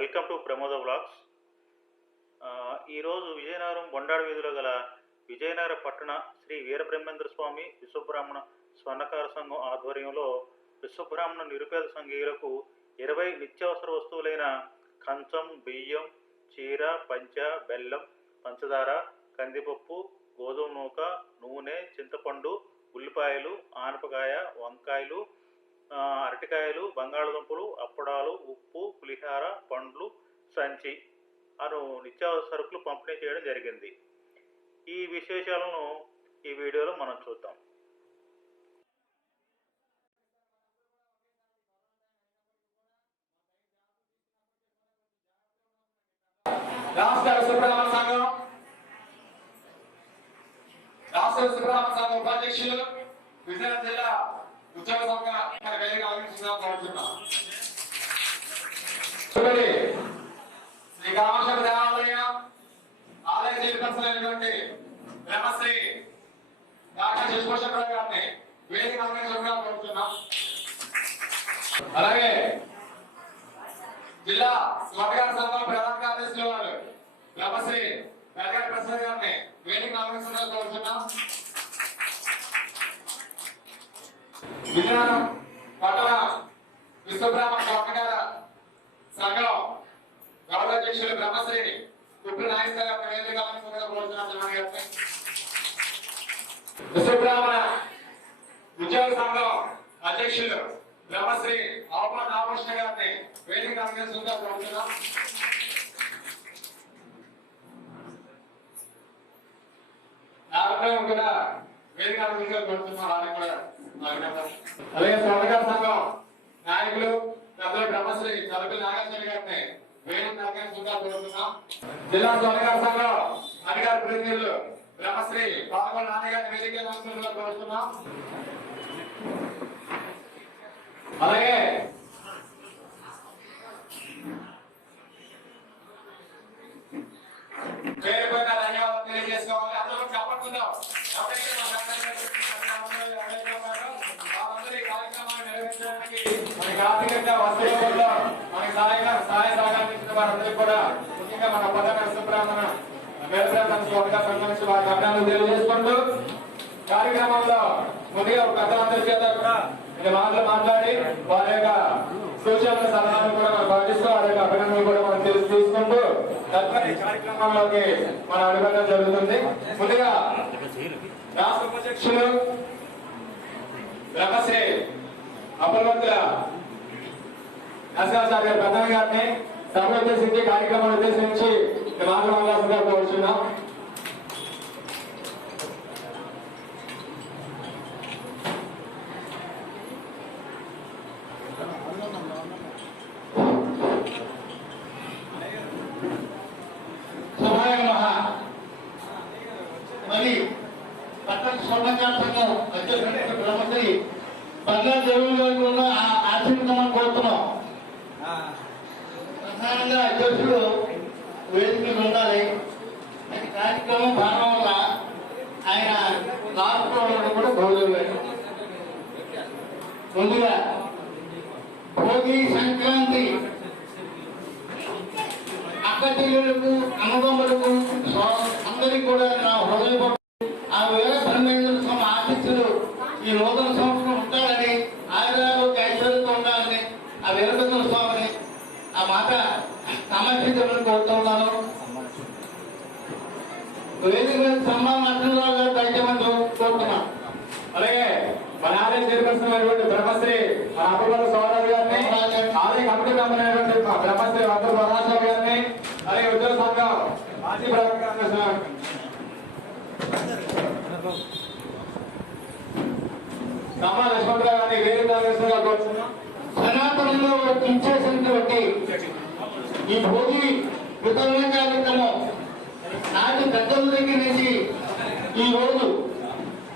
Welcome to Pramoda vlogs. ఈరోజు విజయనగరం బొండాడు వీధిలో గల విజయనగర పట్టణ శ్రీ వీరబ్రహ్మేంద్ర స్వామి విశ్వబ్రాహ్మణ స్వర్ణకార సంఘం ఆధ్వర్యంలో విశ్వబ్రాహ్మణ నిరుపేద సంఘీయులకు 20 నిత్యావసర వస్తువులైన కంచం, బియ్యం, చీర, పంచ, బెల్లం, పంచదార, కందిపప్పు, గోధుమ నూక, నూనె, చింతపండు, ఉల్లిపాయలు, ఆనపకాయ, వంకాయలు, అరటికాయలు, బంగాళదుంపలు, అప్పడాలు, ఉప్పు, పులిహార, పండ్లు, సంచి అను నిత్యావసర సరుకులు పంపిణీ చేయడం జరిగింది. ఈ విశేషాలను ఈ వీడియోలో మనం చూద్దాం. రాష్ట్ర విశ్వబ్రాహ్మణ సంఘం ఉపాధ్యక్షులు విజయనగరం జిల్లా ఉద్యోగ సంఘ వేదిక ఆవిష్కరించాం. శ్రీ కామేశ్వర దేవాలయ ఆలయ చైర్పర్సన్ అయినటువంటి బ్రహ్మశ్రీ డాక్టర్ శశిభూషణరావు గారిని వేదిక ఆవిష్కరించాం. అలాగే జిల్లా స్వర్ణకార సంఘం ప్రధాన కార్యదర్శి వారు బ్రహ్మశ్రీ వెంకట ప్రసాద్ గారిని వేదిక ఆవిష్కరించాం. విజయనగరం పట్టణ విశ్వబ్రాహ్మణ స్వర్ణకార సంఘం గౌరవాధ్యక్షులు బ్రహ్మశ్రీ కుట్ర నాయక్ గారి వేదిక ఆవిష్కరించాం. విశ్వబ్రాహ్మణ ఉద్యోగ సంఘం అధ్యక్షులు బ్రహ్మశ్రీ అవమాన రామకృష్ణ గారిని వేదిక ఆవిష్కరించాం. కూడా వేదిక ఆవిష్కరించాం. అలాగే స్వర్ణకార సంఘం నాయకులు పెద్దలు బ్రహ్మశ్రీ చలపల్లి నాగేశ్వరి గారిని వేదిక ఆవిష్కరించాం. జిల్లా స్వర్ణకార సంఘం అధికార ప్రతినిధులు బ్రహ్మశ్రీ పాల్గొన్న నాన్న గారిని వేదిక ఆవిష్కరించాం. అలాగే పేరు పైన ధన్యవాదాలు తెలియజేసుకోవాలి. అందరూ చెప్పకుండా వాళ్ళందరూ ఈ కార్యక్రమాన్ని నిర్వహించడానికి మనకి ఆర్థికంగా వస్తువుల్లో మనకి సహాయ సహకారం ఇచ్చిన వారందరికీ కూడా ముఖ్యంగా మన ప్రధాన విశ్వబ్రాహ్మణ వీరబ్రహ్మేంద్ర స్వామిగా సంబంధించి వారికి అభినందనలు తెలియజేసుకుంటూ కార్యక్రమంలో ముందుగా పెద్దలందరి చేత కూడా మాటలు మాట్లాడి వారి యొక్క సూచనల సలహాలను కూడా మనం పాటిస్తూ వారి యొక్క అభినందనలు కూడా మనం తీసుకుంటూ తదుపరి కార్యక్రమంలోకి మనం అడుగుడం జరుగుతుంది. ముందుగా రాష్ట్ర ఉపాధ్యక్షులు బ్రహ్మశ్రీ అప్పలవంతుల నరసింహాచార్య గారి ప్రధాన గారిని సభ ఉద్దేశించి కార్యక్రమాన్ని ఉద్దేశించి మాట్లాడాల్సిందిగా కోరుచున్నాం. మరి పట్టణ స్వర్ణకార సంఘం అధ్యక్షుడు బ్రహ్మశ్రీ బంగారు దేవుని గారికి ఉన్న ఆశీర్వాదం కోరుతున్నాం. ప్రధానంగా అధ్యక్షుడు వేదిక ఉండాలి. అది కార్యక్రమం భాగం వల్ల ఆయన రాష్ట్రంలో కూడా గౌరవం. ముందుగా భోగి సంక్రాంతి అక్క చెల్లెలకు అన్నదమ్ములకు అందరికీ కూడా నా హృదయపూర్వక ఆ వీరబ్రహ్మేంద్ర స్వామి ఆశీస్సులు ఈ నూతన సంవత్సరం ఉంటాడని ఆయురారోగ్య ఐశ్వర్యంతో ఉండాలని ఆ వీరబ్రహ్మేంద్ర స్వామిని ఆ మాట సమర్పించాలని కోరుతున్నాను. వేదిక సమ్మాన్ నరసింహరావు గారు దయచేయమని కోరుతున్నాను. అలాగే మన ఆలయ చైర్పర్సన్ అయినటువంటి బ్రహ్మశ్రీ అప్పలవంతుల సోదరు గారిని, ఆలయ కమిటీ మెంబర్ అయినటువంటి బ్రహ్మశ్రీ అబ్దుల్ బరాషా గారిని, అలాగే ఉద్యోగ సంఘం మాజీ సమ్మా లక్ష్మణరావు గారిని వేదిక కోరుతున్నాం. సనాతనంలో ఇచ్చేసినటువంటి ఈ భోగి వితరణ కార్యక్రమం నాటి పెద్దల దగ్గర నుంచి ఈ రోజు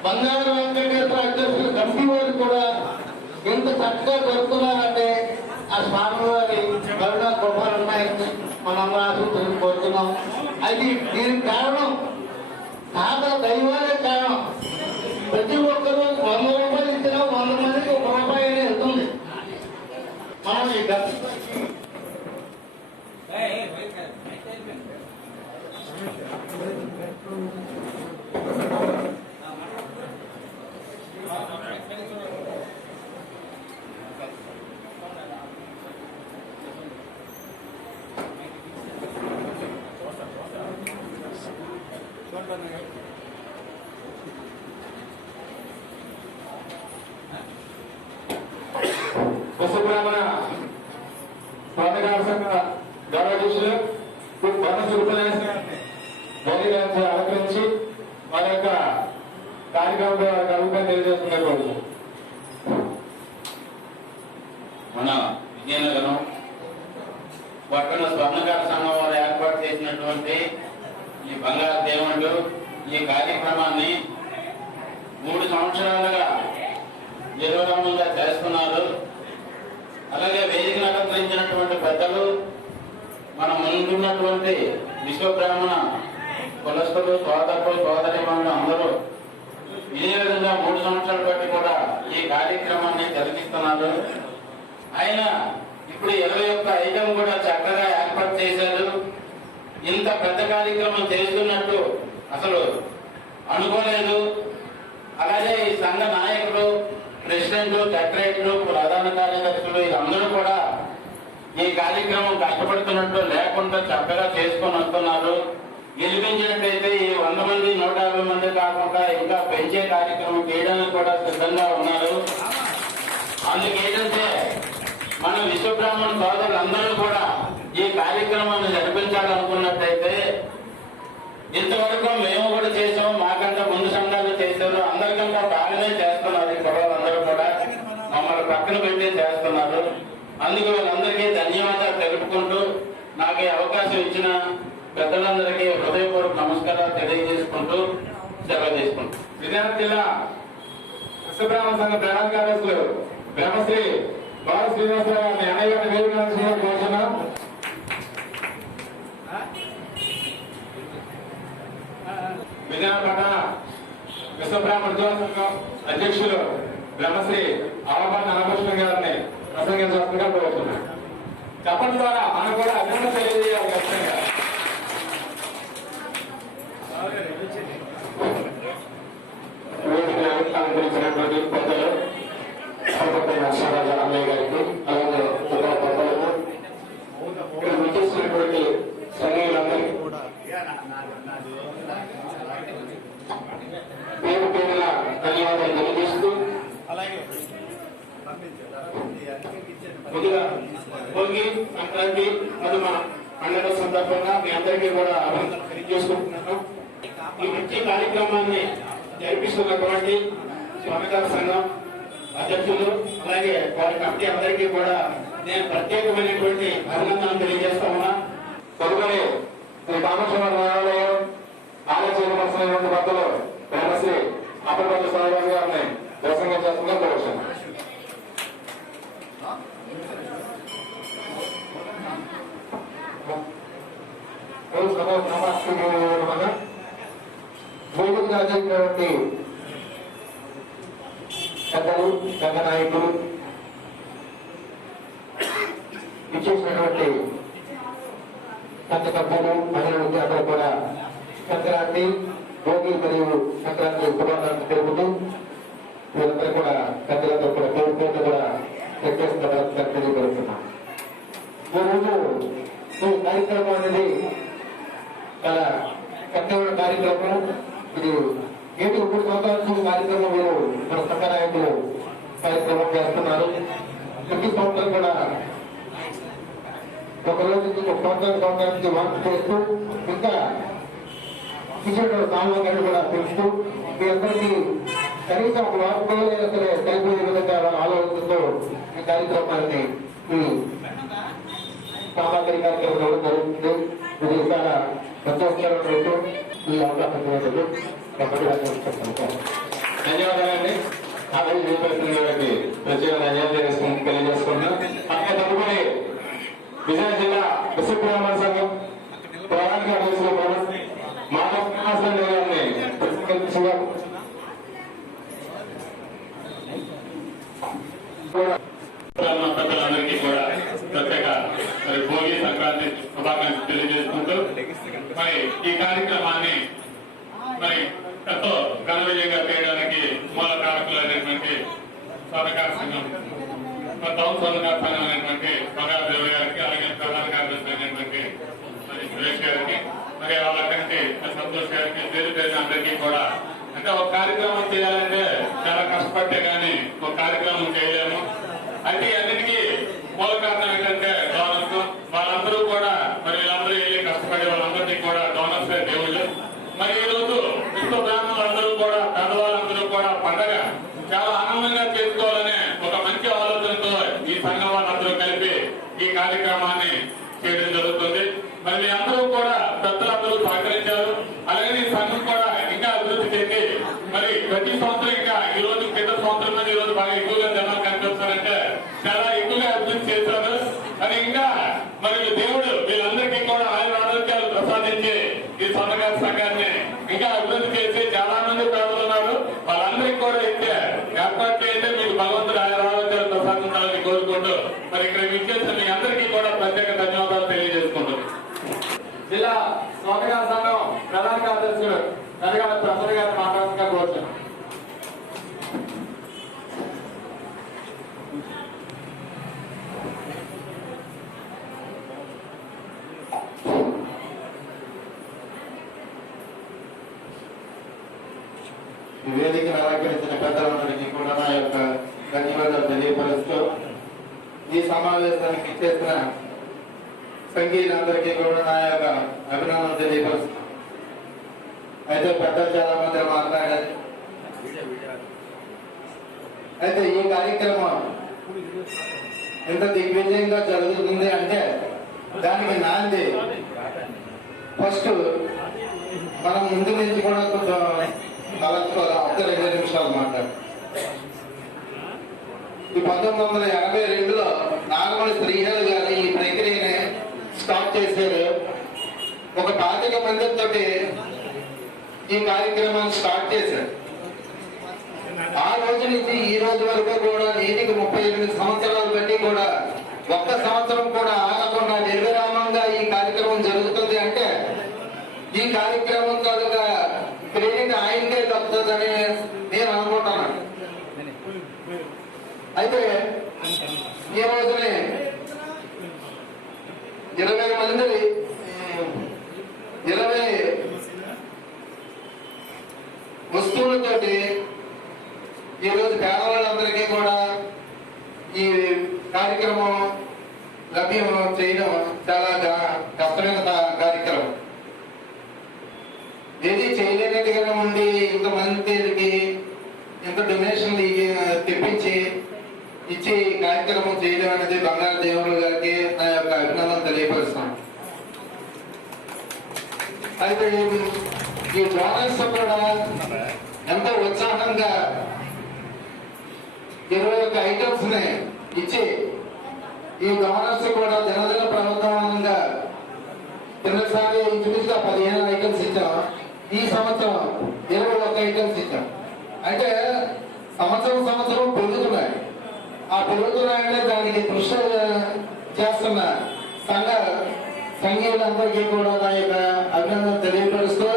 బంగారు వెంకటేశ్వర అధ్యక్షులు కమిటీ వారు కూడా ఎంత చక్కగా జరుగుతున్నారంటే ఆ స్వామివారి కరుణ కృపలు ఉన్నాయని మనం ఆశించుకుని కోరుతున్నాం. అది దీనికి కారణం తాత దైవాలే కారణం. ప్రతి ఒక్కరూ 100 రూపాయలు ఇచ్చినా 100 మందికి 1 రూపాయి వెళ్తుంది. మనం ఈ కార్యక్రమం అభిప్రాయం తెలియజేస్తున్నారు. మన విజయనగరం పట్టణ స్వర్ణకార సంఘం వారు ఏర్పాటు చేసినటువంటి ఈ బంగారు దేవుళ్ళు ఈ కార్యక్రమాన్ని 3 సంవత్సరాలుగా నిర్వహణగా చేస్తున్నారు. అలాగే వేదికను అలంకరించినటువంటి పెద్దలు, మన ముందున్నటువంటి విశ్వబ్రాహ్మణ కులస్తులు, సోదరులు, సోదరీమణులు అందరూ ఇదే విధంగా 3 సంవత్సరాలు బట్టి కూడా ఈ కార్యక్రమాన్ని జరిగిస్తున్నారు. ఆయన ఇప్పుడు 21 ఐటెం కూడా చక్కగా ఏర్పాటు చేశారు. ఇంత పెద్ద కార్యక్రమం చేస్తున్నట్టు అసలు అనుకోలేదు. అలాగే ఈ సంఘ నాయకులు, ప్రెసిడెంట్లు, సెక్రటరీలు, ప్రధాన కార్యదర్శులు వీళ్ళందరూ కూడా ఈ కార్యక్రమం కష్టపడుతున్నట్టు లేకుండా చక్కగా చేసుకొని వస్తున్నారు. గెలిపించినట్టయితే ఈ 100 మంది 150 మంది కాకుండా ఇంకా పెంచే కార్యక్రమం చేయడానికి కూడా సిద్ధంగా ఉన్నారు. అందుకేంటంటే మన విశ్వబ్రాహ్మణ సోదరులందరూ కూడా ఈ కార్యక్రమాన్ని జరిపించాలనుకున్నట్టయితే ఇంతవరకు మేము కూడా చేసాము, మాకంటే ముందు సంఘాలు చేశారు, అందరికంటే బాగానే చేస్తున్నారు. ఈ గొడవలందరూ కూడా మమ్మల్ని పక్కన పెట్టి చేస్తున్నారు. అందుకు వీళ్ళందరికీ ధన్యవాదాలు తెలుపుకుంటూ నాకు ఈ అవకాశం ఇచ్చిన పెద్దలందరికీ హృదయపూర్వక నమస్కారాలు తెలియజేసుకుంటూ సెలవు తీసుకుంటాం. విజయనగరం జిల్లా విశ్వబ్రాహ్మణ సంఘ ప్రధాన కార్యదర్శులు బ్రహ్మశ్రీ బాల శ్రీనివాసరావు గారిని అన్నయ్య గారిని వేదిక కోరుతున్నాం. విజయనగరం పట్టణ విశ్వబ్రాహ్మణ ఉద్యోగ సంఘం అధ్యక్షులు బ్రహ్మశ్రీ ఆలపాటి నాగకృష్ణ గారిని ప్రసంగించాల్సిందిగా కోరుతున్నాం. చెప్పడం ద్వారా మనం కూడా అభినందన తెలియజేయాలి. ఖచ్చితంగా అలంకరించినటువంటి పెద్దలు నరసింహరాజు అన్నయ్య గారికి, అలాగే ఇతర పెద్దలకు, ఇక్కడ విచ్చేసినటువంటి సంఘీయులందరికీ పేరు పేరున ధన్యవాదాలు తెలియజేస్తూ, ముందుగా భోగి సంక్రాంతి కనుమ పండుగ సందర్భంగా మీ అందరికీ కూడా అభినందనలు తెలియజేసుకుంటున్నాను. ఈ మంచి కార్యక్రమాన్ని జరిపిస్తున్నటువంటి స్వర్ణకార సంఘం అధ్యక్షులు, అలాగే వారి కమిటీ అందరికీ కూడా నేను ప్రత్యేకమైనటువంటి అభినందనలు తెలియజేస్తా ఉన్నా. తదుపరి శ్రీ కామేశ్వర దేవాలయం ఆలయ చైర్మన్ భక్తులు బ్రహ్మశ్రీ అప్పలపల్లి స్వామి గారిని ప్రసంగించాల్సిందిగా కోరుతున్నాను. వేదిక రాజైనటువంటి పెద్దలు, సంఘ నాయకులు, ఇచ్చేసినటువంటి పెద్ద పెద్దలు, మహిళలు అందరూ కూడా సంక్రాంతి, భోగి మరియు సంక్రాంతి శుభాకాంక్షలు తెలుపుతూ వీళ్ళందరూ కూడా పెద్దలందరూ కూడా పేరు పేరు కూడా తెలియజేస్తున్నాం. ఈరోజు ఈ కార్యక్రమం అనేది చాలా పెద్దమైన కార్యక్రమం. ఇది 3 సంవత్సరాల నుంచి కార్యక్రమం వీరు మన సంఘ నాయకులు కార్యక్రమం చేస్తున్నారు. ప్రతి సంవత్సరం కూడా ఒక రోజు నుంచి ఒక సంవత్సరానికి వర్క్ చేస్తూ ఇంకా కిచెన్ సామాన్యాన్ని కూడా పెంచుతూ మీ అందరికీ కనీసం ఒక వార్తలైనా సరే సరిపోయే విధంగా ఆలోచనతో ఈ కార్యక్రమాన్ని ఈ సామాగ్రి కార్యక్రమం జరుగుతుంది. ఇది చాలా సంతోషకరమైన ఈ అవకాశం ధన్యవాదాలండి. అలాగే గారికి ప్రత్యేక ధన్యవాదాలు తెలియజేసుకుంటున్నాం. అక్కడ తదుపరి విజయనగరం జిల్లా విశ్వబ్రాహ్మణ సంఘం ప్రధాన కార్యదర్శులు మాధవ్ గారిని పెద్దలందరికీ కూడా ప్రత్యేక మరి భోగి సంక్రాంతి శుభాకాంక్షలు తెలియజేసుకుంటూ మరి ఈ కార్యక్రమాన్ని మరి ఎంతో ఘన విజయంగా చేయడానికి మూల కారకులు అనేటువంటి స్వర్ణకార సంఘం, టౌన్ స్వర్ణకార సంఘం అనేటువంటి బంగారు గారికి, అలాగే ప్రధాన కార్యదర్శి అయినటువంటి మరి సురేష్ గారికి, మరి వాళ్ళకంటే సంతోష్ గారికి, పేరు పేరు అందరికీ కూడా అంటే ఒక కార్యక్రమం చేయాలంటే చాలా కష్టపడితే గానీ ఒక కార్యక్రమం చేయలేము. అయితే అన్నిటికీ మూల కారణం ఏంటంటే డోనర్స్. వాళ్ళందరూ కూడా మరి వీళ్ళందరూ వెళ్ళి కష్టపడే వాళ్ళందరినీ కూడా డోనర్స్ దేవుళ్ళు. మరి ఈ రోజు విశ్వ బ్రాహ్మణులందరూ కూడా ప్రతి సంవత్సరం ఇంకా ఈ రోజు కింద సంవత్సరం మీద ఈ రోజు బాగా ఎక్కువగా జనాలు కనిపిస్తారంటే చాలా ఎక్కువగా అభివృద్ధి చేశారు. అది ఇంకా మరి దేవుడు వీళ్ళందరికీ కూడా ఆయన ఆరోగ్యాలు ప్రసాదించి ఈ సన్నగారి సంఘాన్ని ఇంకా అభివృద్ధి చేసి చాలా మంది పేదలున్నారు. వాళ్ళందరికీ కూడా అయితే ఏర్పాటు చేస్తే మీకు భగవంతుడు ఆయన ఆరోగ్యాలు ప్రసాదించాలని కోరుకుంటూ మరి ఇక్కడ విచ్చేసిన మీ అందరికీ కూడా ప్రత్యేక ధన్యవాదాలు తెలియజేసుకుంటున్నాను. జిల్లా స్వామిగారి సంఘం ప్రధాన కార్యదర్శులు నదిగాల ప్రసన్న గారిని మాట్లాడుతున్నా కోరుతున్నాం. ఈ వేదికను అలంకరించిన పెద్దలందరికీ కూడా నా యొక్క ధన్యవాదాలు తెలియపరుస్తూ ఈ సమావేశానికి ఇచ్చేసిన సంగీతందరికీ కూడా నా యొక్క అభినందనలు తెలియపరుస్తున్నాను. అయితే పెద్దలు చాలా మంది మాట్లాడారు. అయితే ఈ కార్యక్రమం ఇంత దిగ్విజయంగా జరుగుతుంది అంటే దానికి నాంది ఫస్ట్ మనం ముందు నుంచి కూడా కొంచెం తలచుకోవాలి. ఒక్క 2 నిమిషాలు మాట్లాడు. ఈ 1982లో నాగమణి శ్రీహరి గారు ఈ ప్రక్రియని స్టార్ట్ చేశారు. ఒక 25 మందితో ఈ కార్యక్రమాన్ని స్టార్ట్ చేశారు. ఆ రోజు నుంచి ఈ రోజు వరకు కూడా నేటికి 38 సంవత్సరాలు బట్టి కూడా ఒక్క సంవత్సరం కూడా ఆగకుండా నిర్విరామంగా ఈ కార్యక్రమం జరుగుతుంది అంటే ఈ కార్యక్రమం తాలూకా క్రెడిట్ ఆయనకే దక్కుతుందని నేను అనుకుంటున్నాను. అయితే ఈ రోజునే 20 మంది 20 వస్తువులతోటి ఈరోజు పేదవాళ్ళందరికీ కూడా ఈ కార్యక్రమం లభ్యం చేయడం చాలా కష్టమైన కార్యక్రమం. ఏది చేయలేనట్టుగానే ఉండి ఇంతమందికి ఇంత డొనేషన్లు తెప్పించి ఇచ్చి కార్యక్రమం చేయడం అనేది బంగారు దేవుడు గారికి నా యొక్క అభినందన తెలియపరుస్తాను. అయితే ఈ డోనర్స్ కూడా ఎంతో ఉత్సాహంగా 21 ఐటమ్స్ ని ఇచ్చి ఈ డోనర్స్ కూడా దినదిన ప్రభుత్వంగా తిన్నసారి ఇంచుమించుగా 15 ఐటమ్స్ ఇచ్చాం. ఈ సంవత్సరం 21 ఐటమ్స్ ఇచ్చాం. అంటే సంవత్సరం పెరుగుతున్నాయి. ఆ పెరుగుతున్నాయంటే దానికి కృషి చేస్తున్న సంఘీయులందరికీ కూడా నా యొక్క అభినందన తెలియపరుస్తూ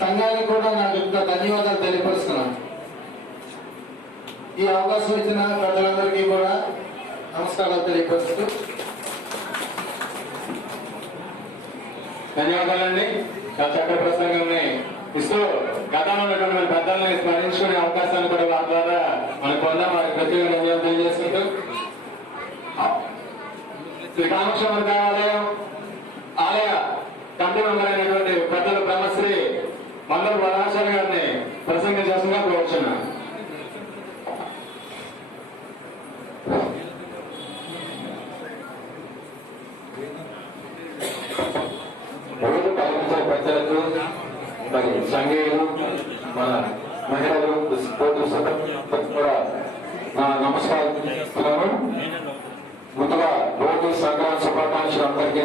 సంఘానికి కూడా నా యొక్క ధన్యవాదాలు తెలియపరుస్తున్నాను. ఈ అవకాశం ఇచ్చిన పెద్దలందరికీ కూడా నమస్కారాలు తెలియపరుస్తూ ధన్యవాదాలండి. చక్కటి ప్రసంగాన్ని ఇస్తూ గతంలో ఉన్నటువంటి పెద్దల్ని స్మరించుకునే అవకాశాన్ని కూడా వారి ద్వారా మనకు పొందాం. వారికి ప్రత్యేక ధన్యవాదాలు తెలియజేసుకుంటూ శ్రీ కామేశ్వర దేవాలయం ఆలయ కమిటీ మెంబర్ అయినటువంటి పెద్దలు బ్రహ్మశ్రీ మండల వరాచార్య గారిని ప్రసంగం చేస్తున్నా కోరుచున్నాను. పెద్దలకు మరి సంఘీయులు మన మహిళలు కూడా నా నమస్కారం. ముందుగా రోజు సంక్రాంతి శుభాకాంక్షలు అందరికీ.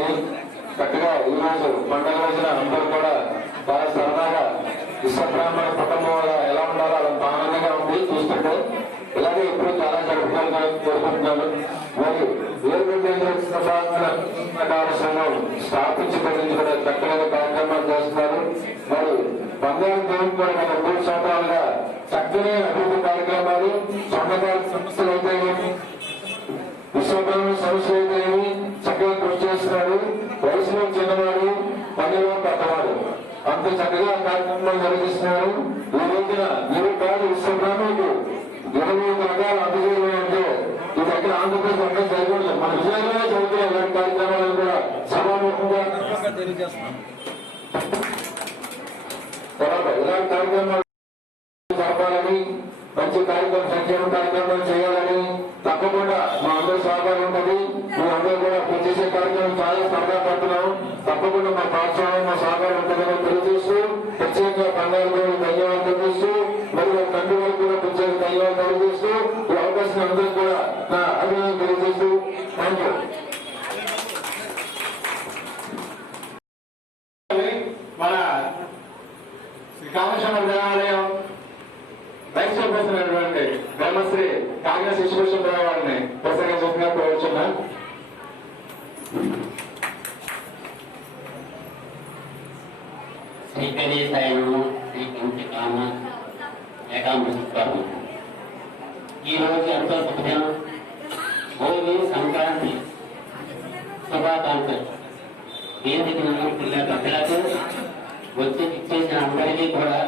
చక్కగా ఈ రోజు పండుగ రోజున అందరూ కూడా చాలా సరదాగా విశ్వబ్రాహ్మణ కుటుంబం వల్ల ఎలా ఉండాలో అలా ఆనందంగా ఉంది చూస్తుంటే. ఇలాగే ఎప్పుడు చాలా జరుపుకోవాలని కోరుకుంటున్నాను. మరి సంఘం స్థాపించబడింది కూడా చక్కగా కార్యక్రమాలు చేస్తున్నారు. మరి బంగారు దేవుడు కూడా గత 3 సంవత్సరాలుగా చక్కని అభివృద్ధి కార్యక్రమాలు సొంతకాల సంస్థలు అయితేనేమి విశ్వబ్రాహ్మణ సంస్థలు అయితేనేమి చక్కగా కృషి చేస్తున్నారు. వయసులో చిన్నవాడు పనిలో పెద్దవాడు అంత చక్కగా కార్యక్రమాలు నిర్వహిస్తున్నారు. ఈ రోజున ఇరు కాదు విశ్వబ్రాహ్మణులకు 25 రకాలు అందజేయాలంటే ఈ దగ్గర ఆంధ్రప్రదేశ్ అంతా జరగదు. మన విజయంలోనే చదువుతున్న ఇలాంటి కార్యక్రమాలను కూడా సభాముఖంగా తెలియజేస్తున్నాం. తర్వాత ఇలాంటి కార్యక్రమాలు జరపాలని, మంచి కార్యక్రమం సంక్షేమ కార్యక్రమాలు చేయాలని తప్పకుండా మా అందరూ సహకారం ఉంటుంది. మేమందరూ కూడా చేసే కార్యక్రమం చాలా సరదా పడుతున్నాం. తప్పకుండా మా ప్రోత్సాహం మా సహకారం ఉంటుందని తెలియజేస్తూ ప్రత్యేకంగా బంగారు ధన్యవాదాలు తెలియజేస్తూ మరి సాయనము శ్రీ కంటి కామ ఏకాంబరం. ఈరోజు ఎంతో శుభదినం, భోగి సంక్రాంతి శుభాకాంక్షలు. వేదిక పిల్ల పెద్దలకు వచ్చి ఇచ్చేసిన అందరికీ కూడా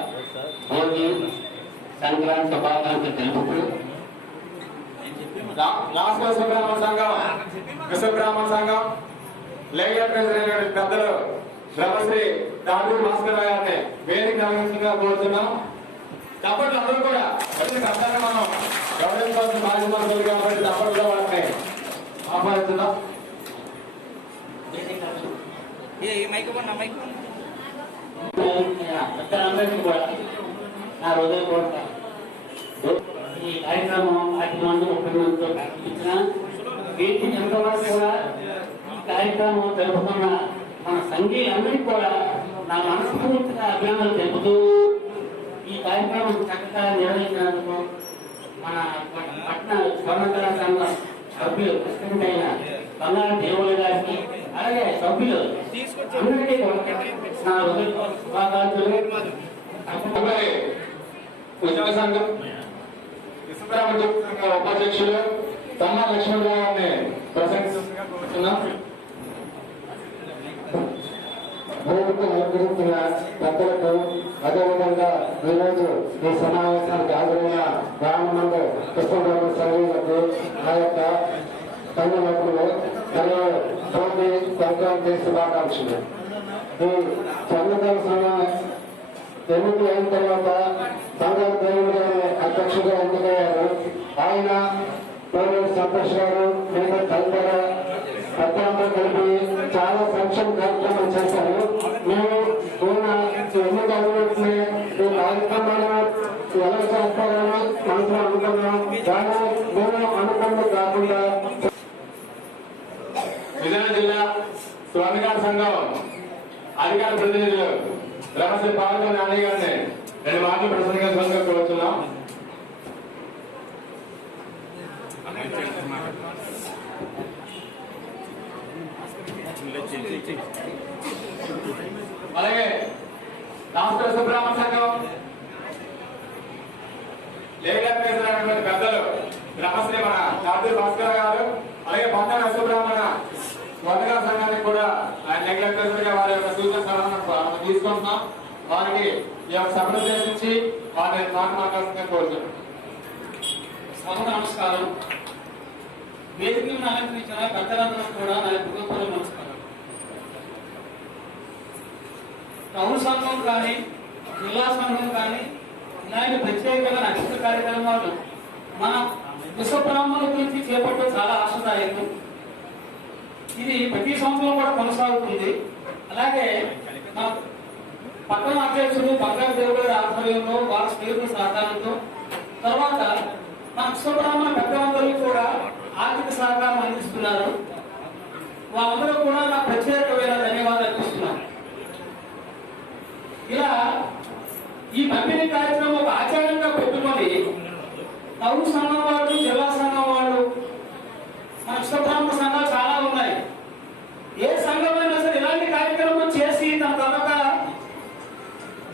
భోగి సంక్రాంతి శుభాకాంక్షలు తెలుపుతూ రాష్ట్ర విశ్వబ్రాహ్మణ సంఘం లేయర్ ప్రెసిడెంట్ పెద్దలు బ్రహ్మశ్రీ డాక్టర్ భాస్కర్ గారిని వేదిక నమస్కారంగా కోరుతున్నాం. తప్పట్లు అందరూ కూడా ప్రతి కష్టాన్ని మనం గౌరవించాల్సిన బాధ్యత కాబట్టి తప్పట్లో వాటిని ఆహ్వానిస్తున్నాం. అందరికీ కూడా నా హృదయపూర్వక ఈ కార్యక్రమం 10 మంది 30 మందితో ప్రారంభించిన వీటి ఎంతవరకు కూడా ఈ కార్యక్రమం జరుపుతున్న మన సంఘీయులందరికీ కూడా నా మనస్ఫూర్తిగా అభినందనలు తెలుపుతూ ఈ కార్యక్రమం చక్కగా నిర్వహించినందుకు మన పట్టణ స్వర్ణకళా సంఘం సభ్యులు ప్రెసిడెంట్ అయిన బంగారు దేవుల గారికి అలాగే సభ్యులు అందరికీ కూడా నా హృదయ శుభాకాంక్షలు. ఉద్యోగ సంఘం విశ్వబ్రాహ్మణ సంఘ ఉపాధ్యక్షులు తమ్మ లక్ష్మణ్ గారిని ప్రశంసించగా కోరుతున్నాం. వేదిక అలంకరించిన పెద్దలకు, అదేవిధంగా ఈరోజు ఈ సమావేశానికి హాజరైన గ్రామంలో కృష్ణరామ సభ్యులకు ఆ యొక్క సంఘటనలు మరియు భోగి సంక్రాంతి శుభాకాంక్షలు. ఈ స్వర్ణకళ సంఘం ఎన్నిక అయిన తర్వాత బంగారు దేవుడు గారు అధ్యక్షుడిగా ఎన్నికయ్యారు. ఆయన పేరు సంతోష్ గారు నేను తదితర పెద్దలందరూ కలిపి చాలా సంక్షేమ కార్యక్రమాలు చేశారు. మేము ఎన్ని కార్యక్రమాన్ని ఈ కార్యక్రమాలు ఎలా చేస్తారని మనసులో అనుకున్నాం. కానీ మేము అనుకున్నది కాకుండా విజయనగరం జిల్లా స్వర్ణకార సంఘం అధికార ప్రతినిధులు బ్రహ్మశ్రీ పాల్గొని నాని గారిని 2 మాటలు ప్రసంగంగా కోరుతున్నాం. అలాగే రాష్ట్ర సుబ్రహ్మణ్య సంఘం లేయర్ ప్రెసిడెంట్ పెద్దలు బ్రహ్మశ్రీ మన డాక్టర్ భాస్కర్ గారు, అలాగే పట్టణ విశ్వబ్రాహ్మణ స్వర్ణకార సంఘానికి కూడా ఆయన నెగ్లెక్ట్ గా వారి యొక్క సూచన సలహాలను తీసుకుంటున్నాం. వారికి ఈ యొక్క సభను ఉద్దేశించి వారిని మాట్లాడాల్సిందిగా కోరుతున్నాం. సభకు నమస్కారం. వేదికను అలంకరించిన పెద్దలందరూ కూడా నా హృదయపూర్వక నమస్కారం. టౌన్ సంఘం కానీ జిల్లా సంఘం కానీ ఇలాంటి ప్రత్యేకమైన నక్షత్ర కార్యక్రమాలు మన విశ్వబ్రాహ్మణుల గురించి చేపట్టడం చాలా ఆశదాయకం. ఇది ప్రతి సంవత్సరం కూడా కొనసాగుతుంది. అలాగే మన పట్టణ అధ్యక్షుడు బంగారు దేవుడు గారి ఆధ్వర్యంలో వారి స్నేహితుల సహకారంతో తర్వాత మన విశ్వబ్రాహ్మణ పెద్దలందరూ కూడా ఆర్థిక సహకారం అందిస్తున్నారు. వాళ్ళందరూ కూడా నాకు ప్రత్యేకమైన ధన్యవాదాలు అర్పిస్తున్నాను. ఇలా ఈ పంపిణీ కార్యక్రమం ఒక ఆచారంగా పెట్టుకొని టౌన్ సంఘం వాళ్ళు, జిల్లా సంఘం వాళ్ళు, మన విశ్వబ్రాహ్మణ సంఘాలు చాలా ఉన్నాయి. ఏ సంఘమైనా సరే ఇలాంటి కార్యక్రమం చేసి తన తనక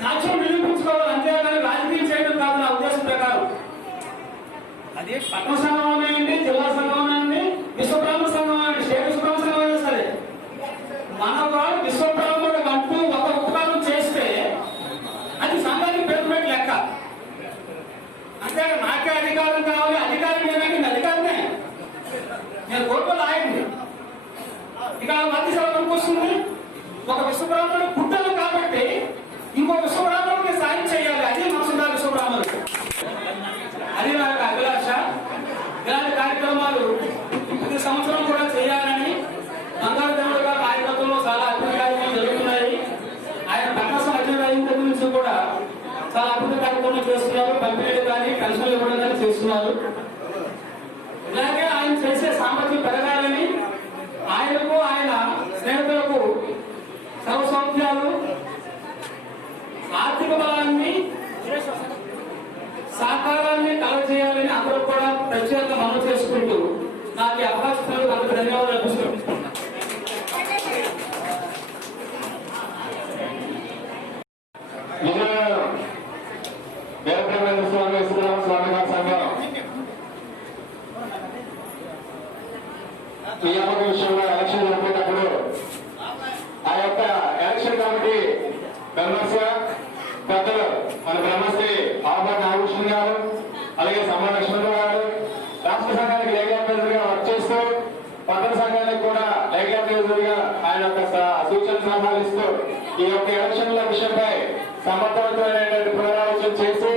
దాక్షం నిరూపించుకోవాలి, అంతేగాని రాజకీయం చేయడం కాదు నా ఉద్దేశం ప్రకారం. అది పట్టణ సంఘం ఉన్నాయండి, జిల్లా సంఘం ఉన్నాయండి, విశ్వబ్రాహ్మణ సంఘం ఉన్నాయండి, స్టేట్ విశ్వబ్రాహ్మణ సంఘం అయినా సరే మన వాడు విశ్వబ్రాహ్మణుడు అంటూ ఒక ఉపకారం చేస్తే అది సంఘానికి పేరు లెక్క. అంటే నాకే అధికారం కావాలి, అధికారం ఏమైంది, అధికారమే నేను కోర్టులో ఆయండి. ఇక మధ్య సెలవులకు వస్తుంది. ఒక విశ్వబ్రాహ్మణుడు పుట్టాలి కాబట్టి ఇంకో విశ్వబ్రాహ్మణుడికి సాయం చేయాలి. అది మనసుందా విశ్వబ్రాహ్మణుడు. అది నా యొక్క అభిలాష. ఇలాంటి కార్యక్రమాలు ప్రతి సంవత్సరం కూడా చేయాలని బంగారు దేవుడు గారి నాయకత్వంలో చాలా అద్భుత కార్యక్రమాలు జరుగుతున్నాయి. ఆయన పట్టణ అధ్యయనం గురించి కూడా చాలా అద్భుత కార్యక్రమాలు చేస్తున్నారు. పంపిణీలు కానీ పెన్షన్లు ఇవ్వడం కానీ చేస్తున్నారు. ఇలాగే ఆయన చేసే సామర్థ్యం పెరగాలని ఆయనకు ఆయన స్నేహితులకు సర్వ సౌఖ్యాలు, ఆర్థిక బలాన్ని, సహకారాన్ని కలగజేయాలని అందరూ కూడా ప్రత్యేకంగా మనవి చేసుకుంటూ నాకు ఈ అవకాశాలు నాకు ధన్యవాదాలు అర్పిస్తున్నాను. వీరబ్రహ్మేంద్ర స్వామి విశ్వబ్రాహ్మణ స్వర్ణకార సంఘం నియామక విషయంలో ఎలక్షన్ జరిపేటప్పుడు ఆ యొక్క ఎలక్షన్ కమిటీ మెంబర్స్ గా పెద్దలు మన బ్రహ్మశ్రీ ఆబాద్ నాగభూషణ్ గారు, అలాగే సమ్మ లక్ష్మణ్ గారు రాష్ట్ర సంఘానికి లేఖ అభ్యర్థులుగా వర్క్ చేస్తూ పట్టణ సంఘానికి కూడా లేఖ అభ్యర్థులుగా ఆయన యొక్క సూచన సలహాలు ఇస్తూ ఈ యొక్క ఎలక్షన్ల విషయంపై సమర్థవంతమైనటువంటి పునరాలోచన చేసి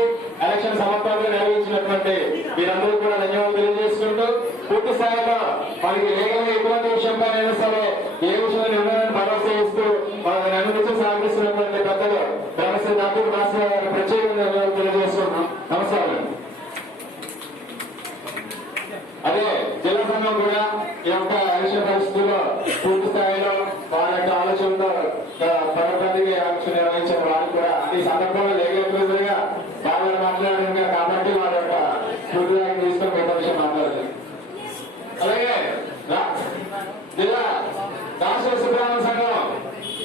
ఎలక్షన్ సమర్థవంతంగా నిర్వహించినటువంటి వీరందరూ కూడా ధన్యవాదాలు తెలియజేసుకుంటూ పూర్తి స్థాయిలో మనకి లేఖలు ఎటువంటి విషయంపై అయినా సరే ఏ విషయంలో నిర్ణయాన్ని భరోసా ఇస్తూ మనల్ని అన్నింటి సహకరిస్తున్నటువంటి పెద్దలు బ్రహ్మశ్రీ డాక్టర్ భాస్కర్ గారు ప్రత్యేకంగా ధన్యవాదాలు తెలియజేస్తున్నాం. నమస్కారం. అదే జిల్లా సంఘం కూడా ఈ యొక్క ఎలక్షన్ పరిస్థితుల్లో పూర్తి స్థాయిలో వాళ్ళ యొక్క ఆలోచనతో పరపతిగా ఎలక్షన్ నిర్వహించిన వాళ్ళు కూడా ఈ సందర్భంలో లేఖగా బాగా మాట్లాడారు కాబట్టి వాళ్ళ యొక్క పూర్తిగా తీసుకొని పెద్ద విషయం మాట్లాడుతుంది. అలాగే జిల్లా రాష్ట్ర విశ్వబ్రాహ్మణ సంఘం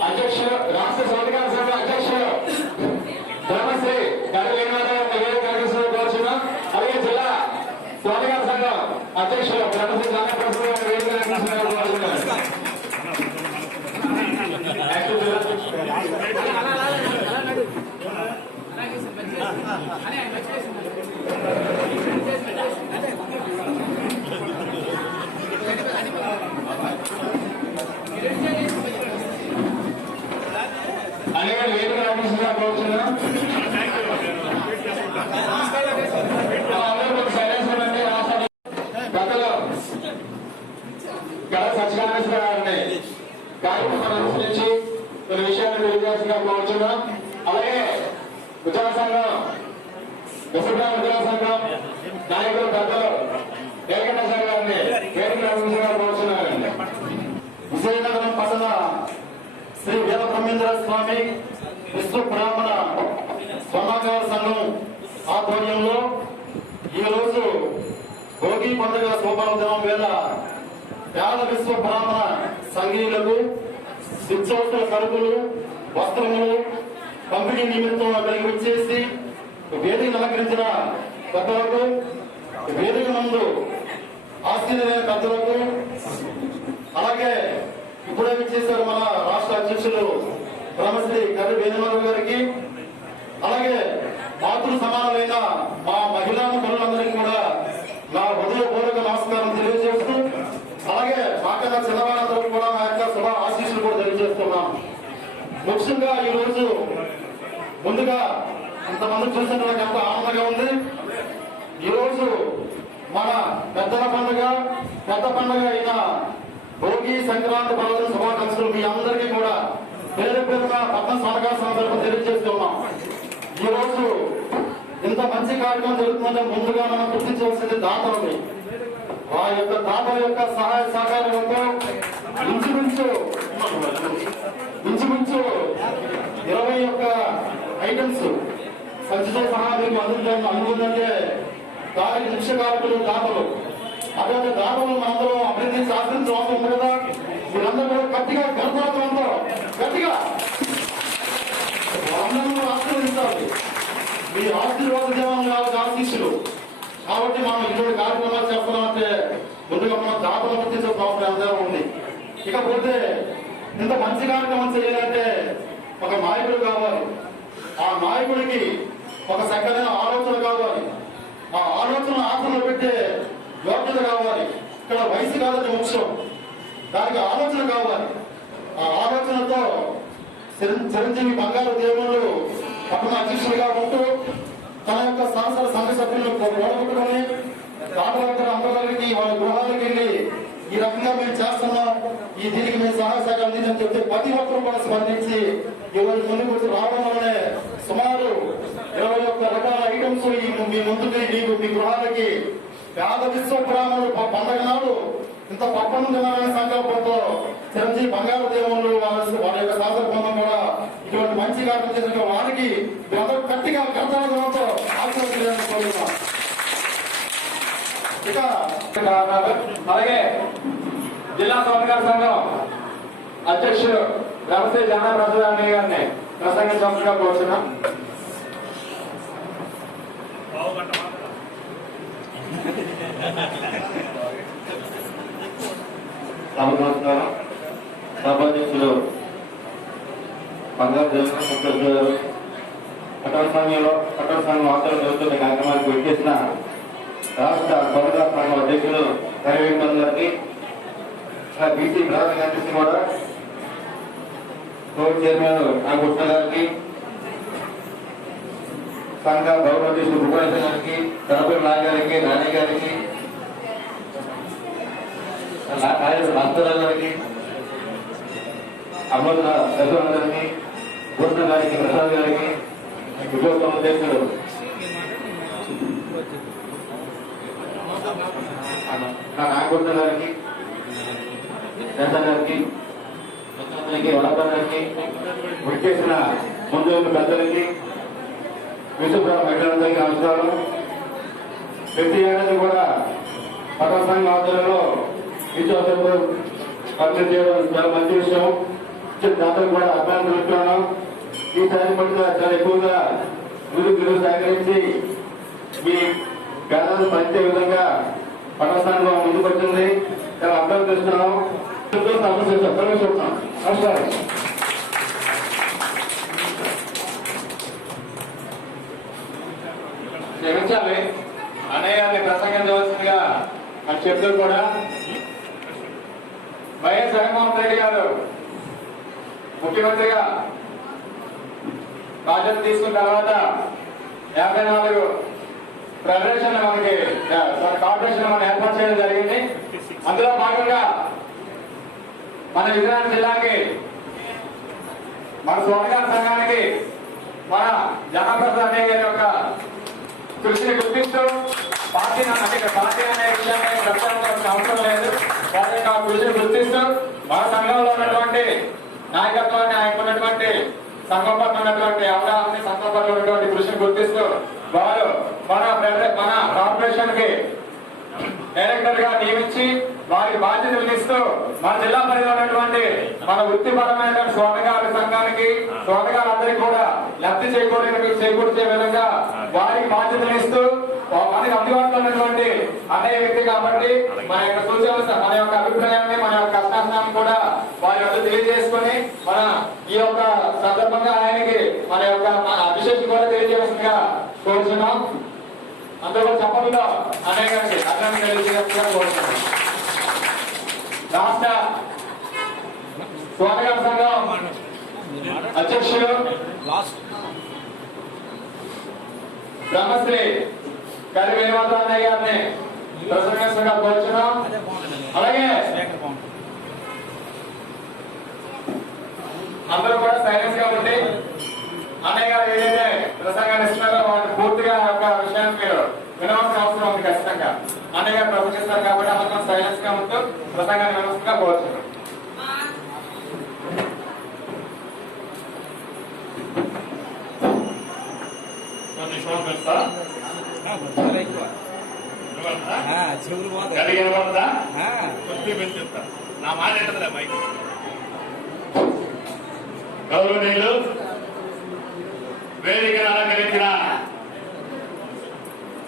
అధ్యక్షులు, రాష్ట్ర స్వర్ణకార సంఘం అధ్యక్షులు బ్రహ్మశ్రీ కోరుచున్నాం. అలాగే జిల్లా స్వర్ణకార సంఘం అధ్యక్షులు బ్రహ్మశ్రీ అలాగే వేదిక రామకృష్ణ కోరుచున్నాం. అందరూ సైలెన్స్ అంటే రాష్ట్ర గతంలో గత సత్యనారాయణ గారిని కార్యక్రమం అనుసరించి కొన్ని విషయాన్ని తెలియజేస్తున్నా కోరుచున్నాం. అలాగే ఉద్యోగ సంఘం విశ్వబ్రాహ్మణ ఉద్యోగ సంఘం నాయకులు పెద్దలు ఏకటేశ్వర గారిని వేదిక రామకృష్ణ గారు కోరుచున్నారండి. విజయనగరం పట్టణ శ్రీ వీరబ్రహ్మేంద్ర స్వామి విశ్వబ్రాహ్మణ స్వర్ణకార సంఘం ఆధ్వర్యంలో ఈరోజు భోగి పండుగ శోభాదినం వేళ పేద విశ్వబ్రాహ్మణ సంఘీయులకు నిత్యావసర సరుకులు, వస్త్రములు పంపిణీ నిమిత్తం అక్కడికి వచ్చేసి వేదిక అలంకరించిన పెద్దలకు, వేదిక ముందు ఆశీర్వైన పెద్దలకు, అలాగే ఇప్పుడే చేశారు మన రాష్ట్ర అధ్యక్షులు బ్రహ్మశ్రీ కర్రి వేణుమాధవ్ గారికి, అలాగే మాతృ సమానమైన మా మహిళా పనులందరికీ కూడా నా హృదయపూర్వక నమస్కారం తెలియజేస్తూ, అలాగే మాకన్నా చిన్నవారందరూ కూడా నా యొక్క శుభ ఆశీస్సులు కూడా తెలియజేస్తున్నాం. ముఖ్యంగా ఈ రోజు ముందుగా ఇంతమంది చూసిన నాకు ఎంతో ఆనందంగా ఉంది. ఈరోజు మన పెద్దల పండుగ, పెద్ద పండుగ అయిన భోగి సంక్రాంతి పర్వదిన శుభాకాంక్షలు మీ అందరికీ కూడా పేరు పేరున పట్టణ స్వర్ణకార సందర్భం తెలియజేస్తున్నాం. ఈ రోజు ఇంత మంచి కార్యక్రమం జరుగుతుందంటే ముందుగా మనం గుర్తించవలసింది దాతలని. ఆ యొక్క దాతల యొక్క సహాయ సహకారంతో ఇంచుమించు 20 ఐటమ్స్ సంచితో సహా మీకు అందుకుందంటే దానికి ముఖ్య కారకులు దాతలు. అటువంటి దాతలు మనందరం అభివృద్ధి శాస్త్రించడం అవసరం ఉంది కదా. మీరందరూ కూడా గట్టిగా గర్భంతో గట్టిగా అందరూ ఆశీర్వదించాలి. మీ ఆశీర్వాద దేవం కావాలి ఆశీస్సులు. కాబట్టి మనం ఇటువంటి కార్యక్రమాలు చేస్తున్నామంటే ముందుగా మనం దాతలు గుర్తించాల్సిన అవసరం ఎంతైనా ఉంది. ఇకపోతే ఇంత మంచి కార్యక్రమం చేయాలంటే ఒక నాయకుడు కావాలి. ఆ నాయకుడికి ఒక చక్కనైన ఆలోచన కావాలి. ఆ ఆలోచన ఆచరణలో పెట్టే యోగ్యత కావాలి. ఇక్కడ వయసు కాదని ముఖ్యం, దానికి ఆలోచన కావాలి. ఆ ఆలోచనతో చిరంజీవి బంగారు దేవుళ్ళు పట్టణ అధ్యక్షులుగా ఉంటూ తన యొక్క సంస్థల సంఘ సభ్యులను ఓడగొట్టుకొని దాటలందరూ అందరికి వాళ్ళ గృహాలకు వెళ్ళి ఈ రకంగా మేము చేస్తున్నాం, ఈ దీనికి మేము సహాయ సహకారం అందించని చెప్తే ప్రతి ఒక్కరు కూడా స్పందించి ఈరోజు ముందుకు వచ్చి రావడం వల్లనే సుమారు 21 రకాల ఐటమ్స్ మీ ముందుకి మీ గృహాలకి పేద విశ్వబ్రాహ్మణుడు పండగ నాడు ఇంత పప్పను తినాలనే సంకల్పంతో చిరంజీవి బంగారు దేవుళ్ళు వాళ్ళ యొక్క సందర్భంలో కూడా ఇటువంటి మంచి కార్యం చేసిన వారికి అందరూ గట్టిగా కర్తవ్యంతో ఆశీర్వదించాలని కోరుతున్నాం. ఇక అలాగే జిల్లా స్వర్ణకార సంఘం అధ్యక్షుడు బ్రహ్మశ్రీ జానా ప్రసాద్ గారిని ప్రసంగించాల్సిందిగా కోరుతున్నాం. బంగారు జగన్ పట్టణ సమయంలో పట్టణ సంఘం ఆధ్వర్యంలో జరుగుతున్న కార్యక్రమానికి విచ్చేసిన రాష్ట్ర పౌర సంఘం అధ్యక్షులు కరివేంద్ర గారికి, బీసీ ప్రధాన కార్యదర్శి కూడా కోవిడ్ చైర్మన్ నాగకృష్ణ గారికి, సంఘ గౌరవ అధ్యక్షులు భూపేశ్వర గారికి, తలపూరి నాగ గారికి, నాని గారికి, మాస్టర్ గారికి, అమర్ రఘువన్ గారికి, భూషణ గారికి, ప్రసాద్ గారికి, విజయోత్సవ అధ్యక్షుడు నాగకృష్ణ గారికి, శేష గారికి, వడపల్లి గారికి, విచ్చేసిన ముందు పెద్దలకి, విశ్వప్రభ మహిళలందరికీ నమస్కారం. ప్రతి ఏడాది కూడా పట్టణ సంఘం ఆధ్వర్యంలో విద్యార్థులకు పరిచయం చేయడం చాలా మంచి విషయం. దాంట్లో కూడా అభ్యర్థులు పెట్టుకున్నాను. ఈసారి పట్ల చాలా ఎక్కువగా గురువు సహకరించి మీ పేదలను పంచే విధంగా పట్టణ సంఘం ముందుకు వచ్చింది. చాలా అభ్యర్థులు ఇస్తున్నాం. నమస్కారం. క్షమించాలి అనేయాన్ని ప్రసంగించవలసిందిగా అని చెప్తూ కూడా వైఎస్ జగన్మోహన్ రెడ్డి గారు ముఖ్యమంత్రిగా బాధ్యత తీసుకున్న తర్వాత 54 ఫెడరేషన్ మనకి కార్పొరేషన్ మనం ఏర్పాటు చేయడం జరిగింది. అందులో భాగంగా మన విజయనగరం జిల్లాకి, మన స్వర్ణకార సంఘానికి మన జగన్ప్రసాద్ అనే గారి యొక్క కృషిని గుర్తిస్తూ పార్టీ అనే విషయాన్ని ప్రచారం అవసరం లేదు. వారి యొక్క కృషిని గుర్తిస్తూ మన సంఘంలో ఉన్నటువంటి నాయకత్వాన్ని, ఆయనకు ఉన్నటువంటి సంఘం పట్ల ఉన్నటువంటి అవగాహన, సంఘం పట్ల ఉన్నటువంటి కృషిని గుర్తిస్తూ వారు మన కార్పొరేషన్ కి డైరెక్టర్ గా నియమించి వారికి బాధ్యతలు ఇస్తూ మన జిల్లా పరిధిలో ఉన్నటువంటి మన వృత్తిపరమైన స్వర్ణకార సంఘానికి, స్వర్ణకారులందరికీ కూడా లబ్ధి చేకూర్చే విధంగా వారికి బాధ్యతలు ఇస్తూ మనకి అందుబాటులో ఉన్నటువంటి అనే వ్యక్తి కాబట్టి మన యొక్క సూచనలు, మన యొక్క అభిప్రాయాన్ని, మన యొక్క కష్టాన్ని కూడా వారి యొక్క తెలియజేసుకుని మన ఈ యొక్క సందర్భంగా ఆయనకి మన యొక్క అభిషేకం కూడా తెలియజేస్తుందిగా కోరుతున్నాం. అందరూ చెప్పడంలో అనేక అర్థం తెలియజేస్తున్నా కోరుతున్నాం. రాష్ట్ర స్వర్ణకార సంఘం అధ్యక్షులు బ్రహ్మశ్రీ కరి వేణుగోపాల్ గారిని ప్రసంగించగా కోరుచున్నాం. అలాగే అందరూ కూడా సైలెన్స్ గా ఉండి అన్నయ్య గారు ఏదైతే ప్రసంగాన్ని ఇస్తున్నారో వాటి పూర్తిగా యొక్క విషయాన్ని మీరు వినవలసిన అవసరం ఉంది. ఖచ్చితంగా అన్నయ్య గారు ప్రసంగిస్తారు కాబట్టి అందరం సైలెన్స్ గా ఉంటూ ప్రసంగాన్ని వినవలసిందిగా కోరుచున్నాం. నా మాట ఏంటంటే మైక్ గౌరవనీయులు వేదికను అలంకరించిన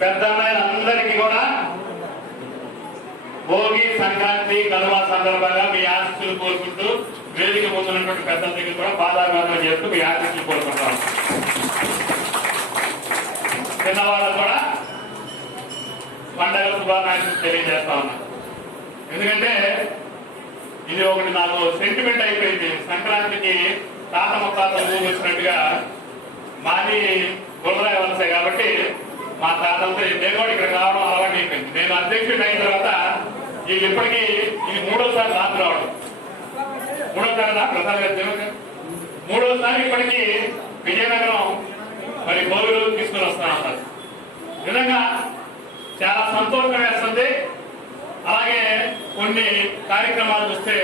పెద్దలందరికీ కూడా భోగి, సంక్రాంతి, కనుమ సందర్భంగా మీ ఆశీస్సులు కోరుకుంటూ వేదిక ముందున్నటువంటి పెద్దల దగ్గర కూడా పాదాభివందనం చేస్తూ మీ ఆశీస్సులు కోరుకుంటాం. చిన్నవాళ్ళకు కూడా పండగ శుభాకాంక్షలు తెలియజేస్తా ఉన్నాను. ఎందుకంటే ఇది ఒకటి నాకు సెంటిమెంట్ అయిపోయింది. సంక్రాంతికి తాత ముత్తాతలు వచ్చినట్టుగా మాది గుర్రాయ వలసే కాబట్టి మా తాతలతో నేను కూడా ఇక్కడ రావడం అలవాటు అయిపోయింది. నేను అధ్యక్షుడు అయిన తర్వాత వీళ్ళు ఇప్పటికీ ఇది 3వసారి నాకు రావడం. 3వసారి నా ప్రసాద్ గారు 3వసారి ఇప్పటికీ విజయనగరం మరి భోగులు తీసుకుని వస్తానంటారు. నిజంగా చాలా సంతోషం వేస్తుంది. అలాగే కొన్ని కార్యక్రమాలు చూస్తే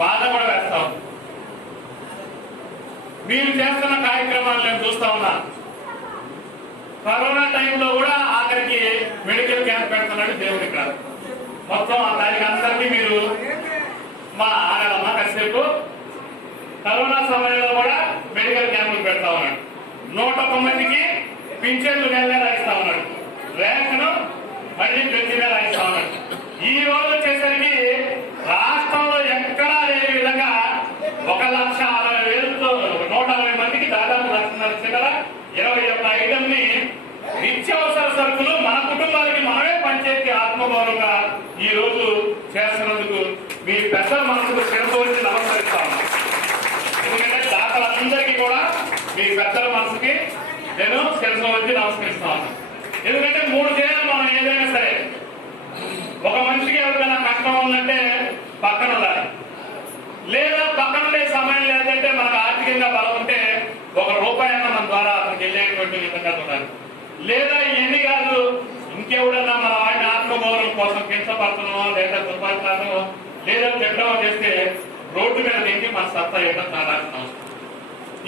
బాధ కూడా వేస్తా ఉంది. మీరు చేస్తున్న కార్యక్రమాలు నేను చూస్తా ఉన్నా. కరోనా టైంలో కూడా ఆఖరికి మెడికల్ క్యాంప్ పెడుతున్నాడు దేవుడి కాదు. మొత్తం దానికి అందరికీ మీరు మా ఆగలమ్మా కాసేపు కరోనా సమయంలో కూడా మెడికల్ క్యాంపులు పెడతా ఉన్నాడు. 101 మందికి పింఛన్లు నెల ఇస్తా ఉన్నాడు. రేషన్ మళ్ళీ ప్రతి నెల ఇస్తా ఉన్నాడు. ఈ రోజు వచ్చేసరికి రాష్ట్రంలో ఎక్కడా లేని విధంగా 1,60,000 పెద్దల మనసుకు శిరసోచి నమస్కరిస్తా ఉన్నాను. ఎందుకంటే దాతలందరికీ కూడా మీ పెద్దల మనసుకి నేను శిరసోచి నమస్కరిస్తా ఉన్నాను. ఎందుకంటే 3 చేయాలి మనం ఏదైనా సరే. ఒక మనిషికి ఎవరికైనా కష్టం ఉందంటే పక్కన ఉండాలి, లేదా పక్కన ఉండే సమయం లేదంటే మనకు ఆర్థికంగా బలం ఉంటే 1 రూపాయి అన్న మన ద్వారా అతనికి వెళ్ళేటువంటి విధంగా ఉండాలి. లేదా ఎన్ని కాదు ఇంకెవడన్నా మన వాడిని ఆత్మగౌరవం కోసం కించపరచడమో లేదా దుర్భాషలాడమో లేదా తిట్టమో చేస్తే రోడ్డు మీద దించి మన సత్తా ఇవ్వడం దాదాపు అవసరం.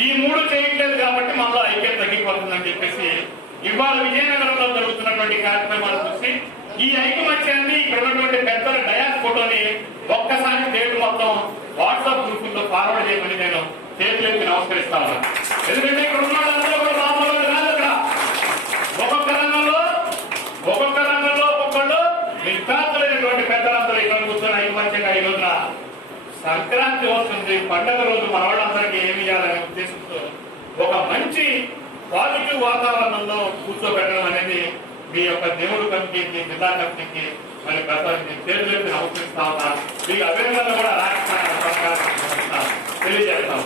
ఈ 3 చేయట్లేదు కాబట్టి మనలో ఐక్యత తగ్గిపోతుందని చెప్పేసి ఇవాళ విజయనగరంలో జరుగుతున్నటువంటి కార్యక్రమాలు చూసి ఈ ఐకమత్యాన్ని ఇక్కడ ఉన్నటువంటి పెద్దల డయాస్ ఫోటోని ఒక్కసారి స్టేట్ మొత్తం వాట్సాప్ గ్రూపుల్లో ఫార్వర్డ్ చేయమని నేను చేతులెత్తి నమస్కరిస్తా ఉన్నాను. ఎందుకంటే ఇక్కడ ఉన్న వాళ్ళందరూ కూడా మామూలు కాదు. అక్కడ ఒక్కొక్క రంగంలో ఒక్కొక్కళ్ళు విద్యార్థులైనటువంటి పెద్దలందరూ ఇక్కడ కూర్చొని ఐకమత్యంగా ఈ రోజున సంక్రాంతి వస్తుంది, పండుగ రోజు మన వాళ్ళందరికీ ఏమి ఇవ్వాలనే ఉద్దేశంతో ఒక మంచి పాజిటివ్ వాతావరణంలో కూర్చోబెట్టడం అనేది మీ యొక్క దేవుడు కమిటీకి, జిల్లా కమిటీకి మరి ప్రసాద్కి చేతులెత్తి అవసరిస్తా ఉన్నా. మీకు అభినందనలు కూడా రాష్ట్ర తెలియజేస్తాం.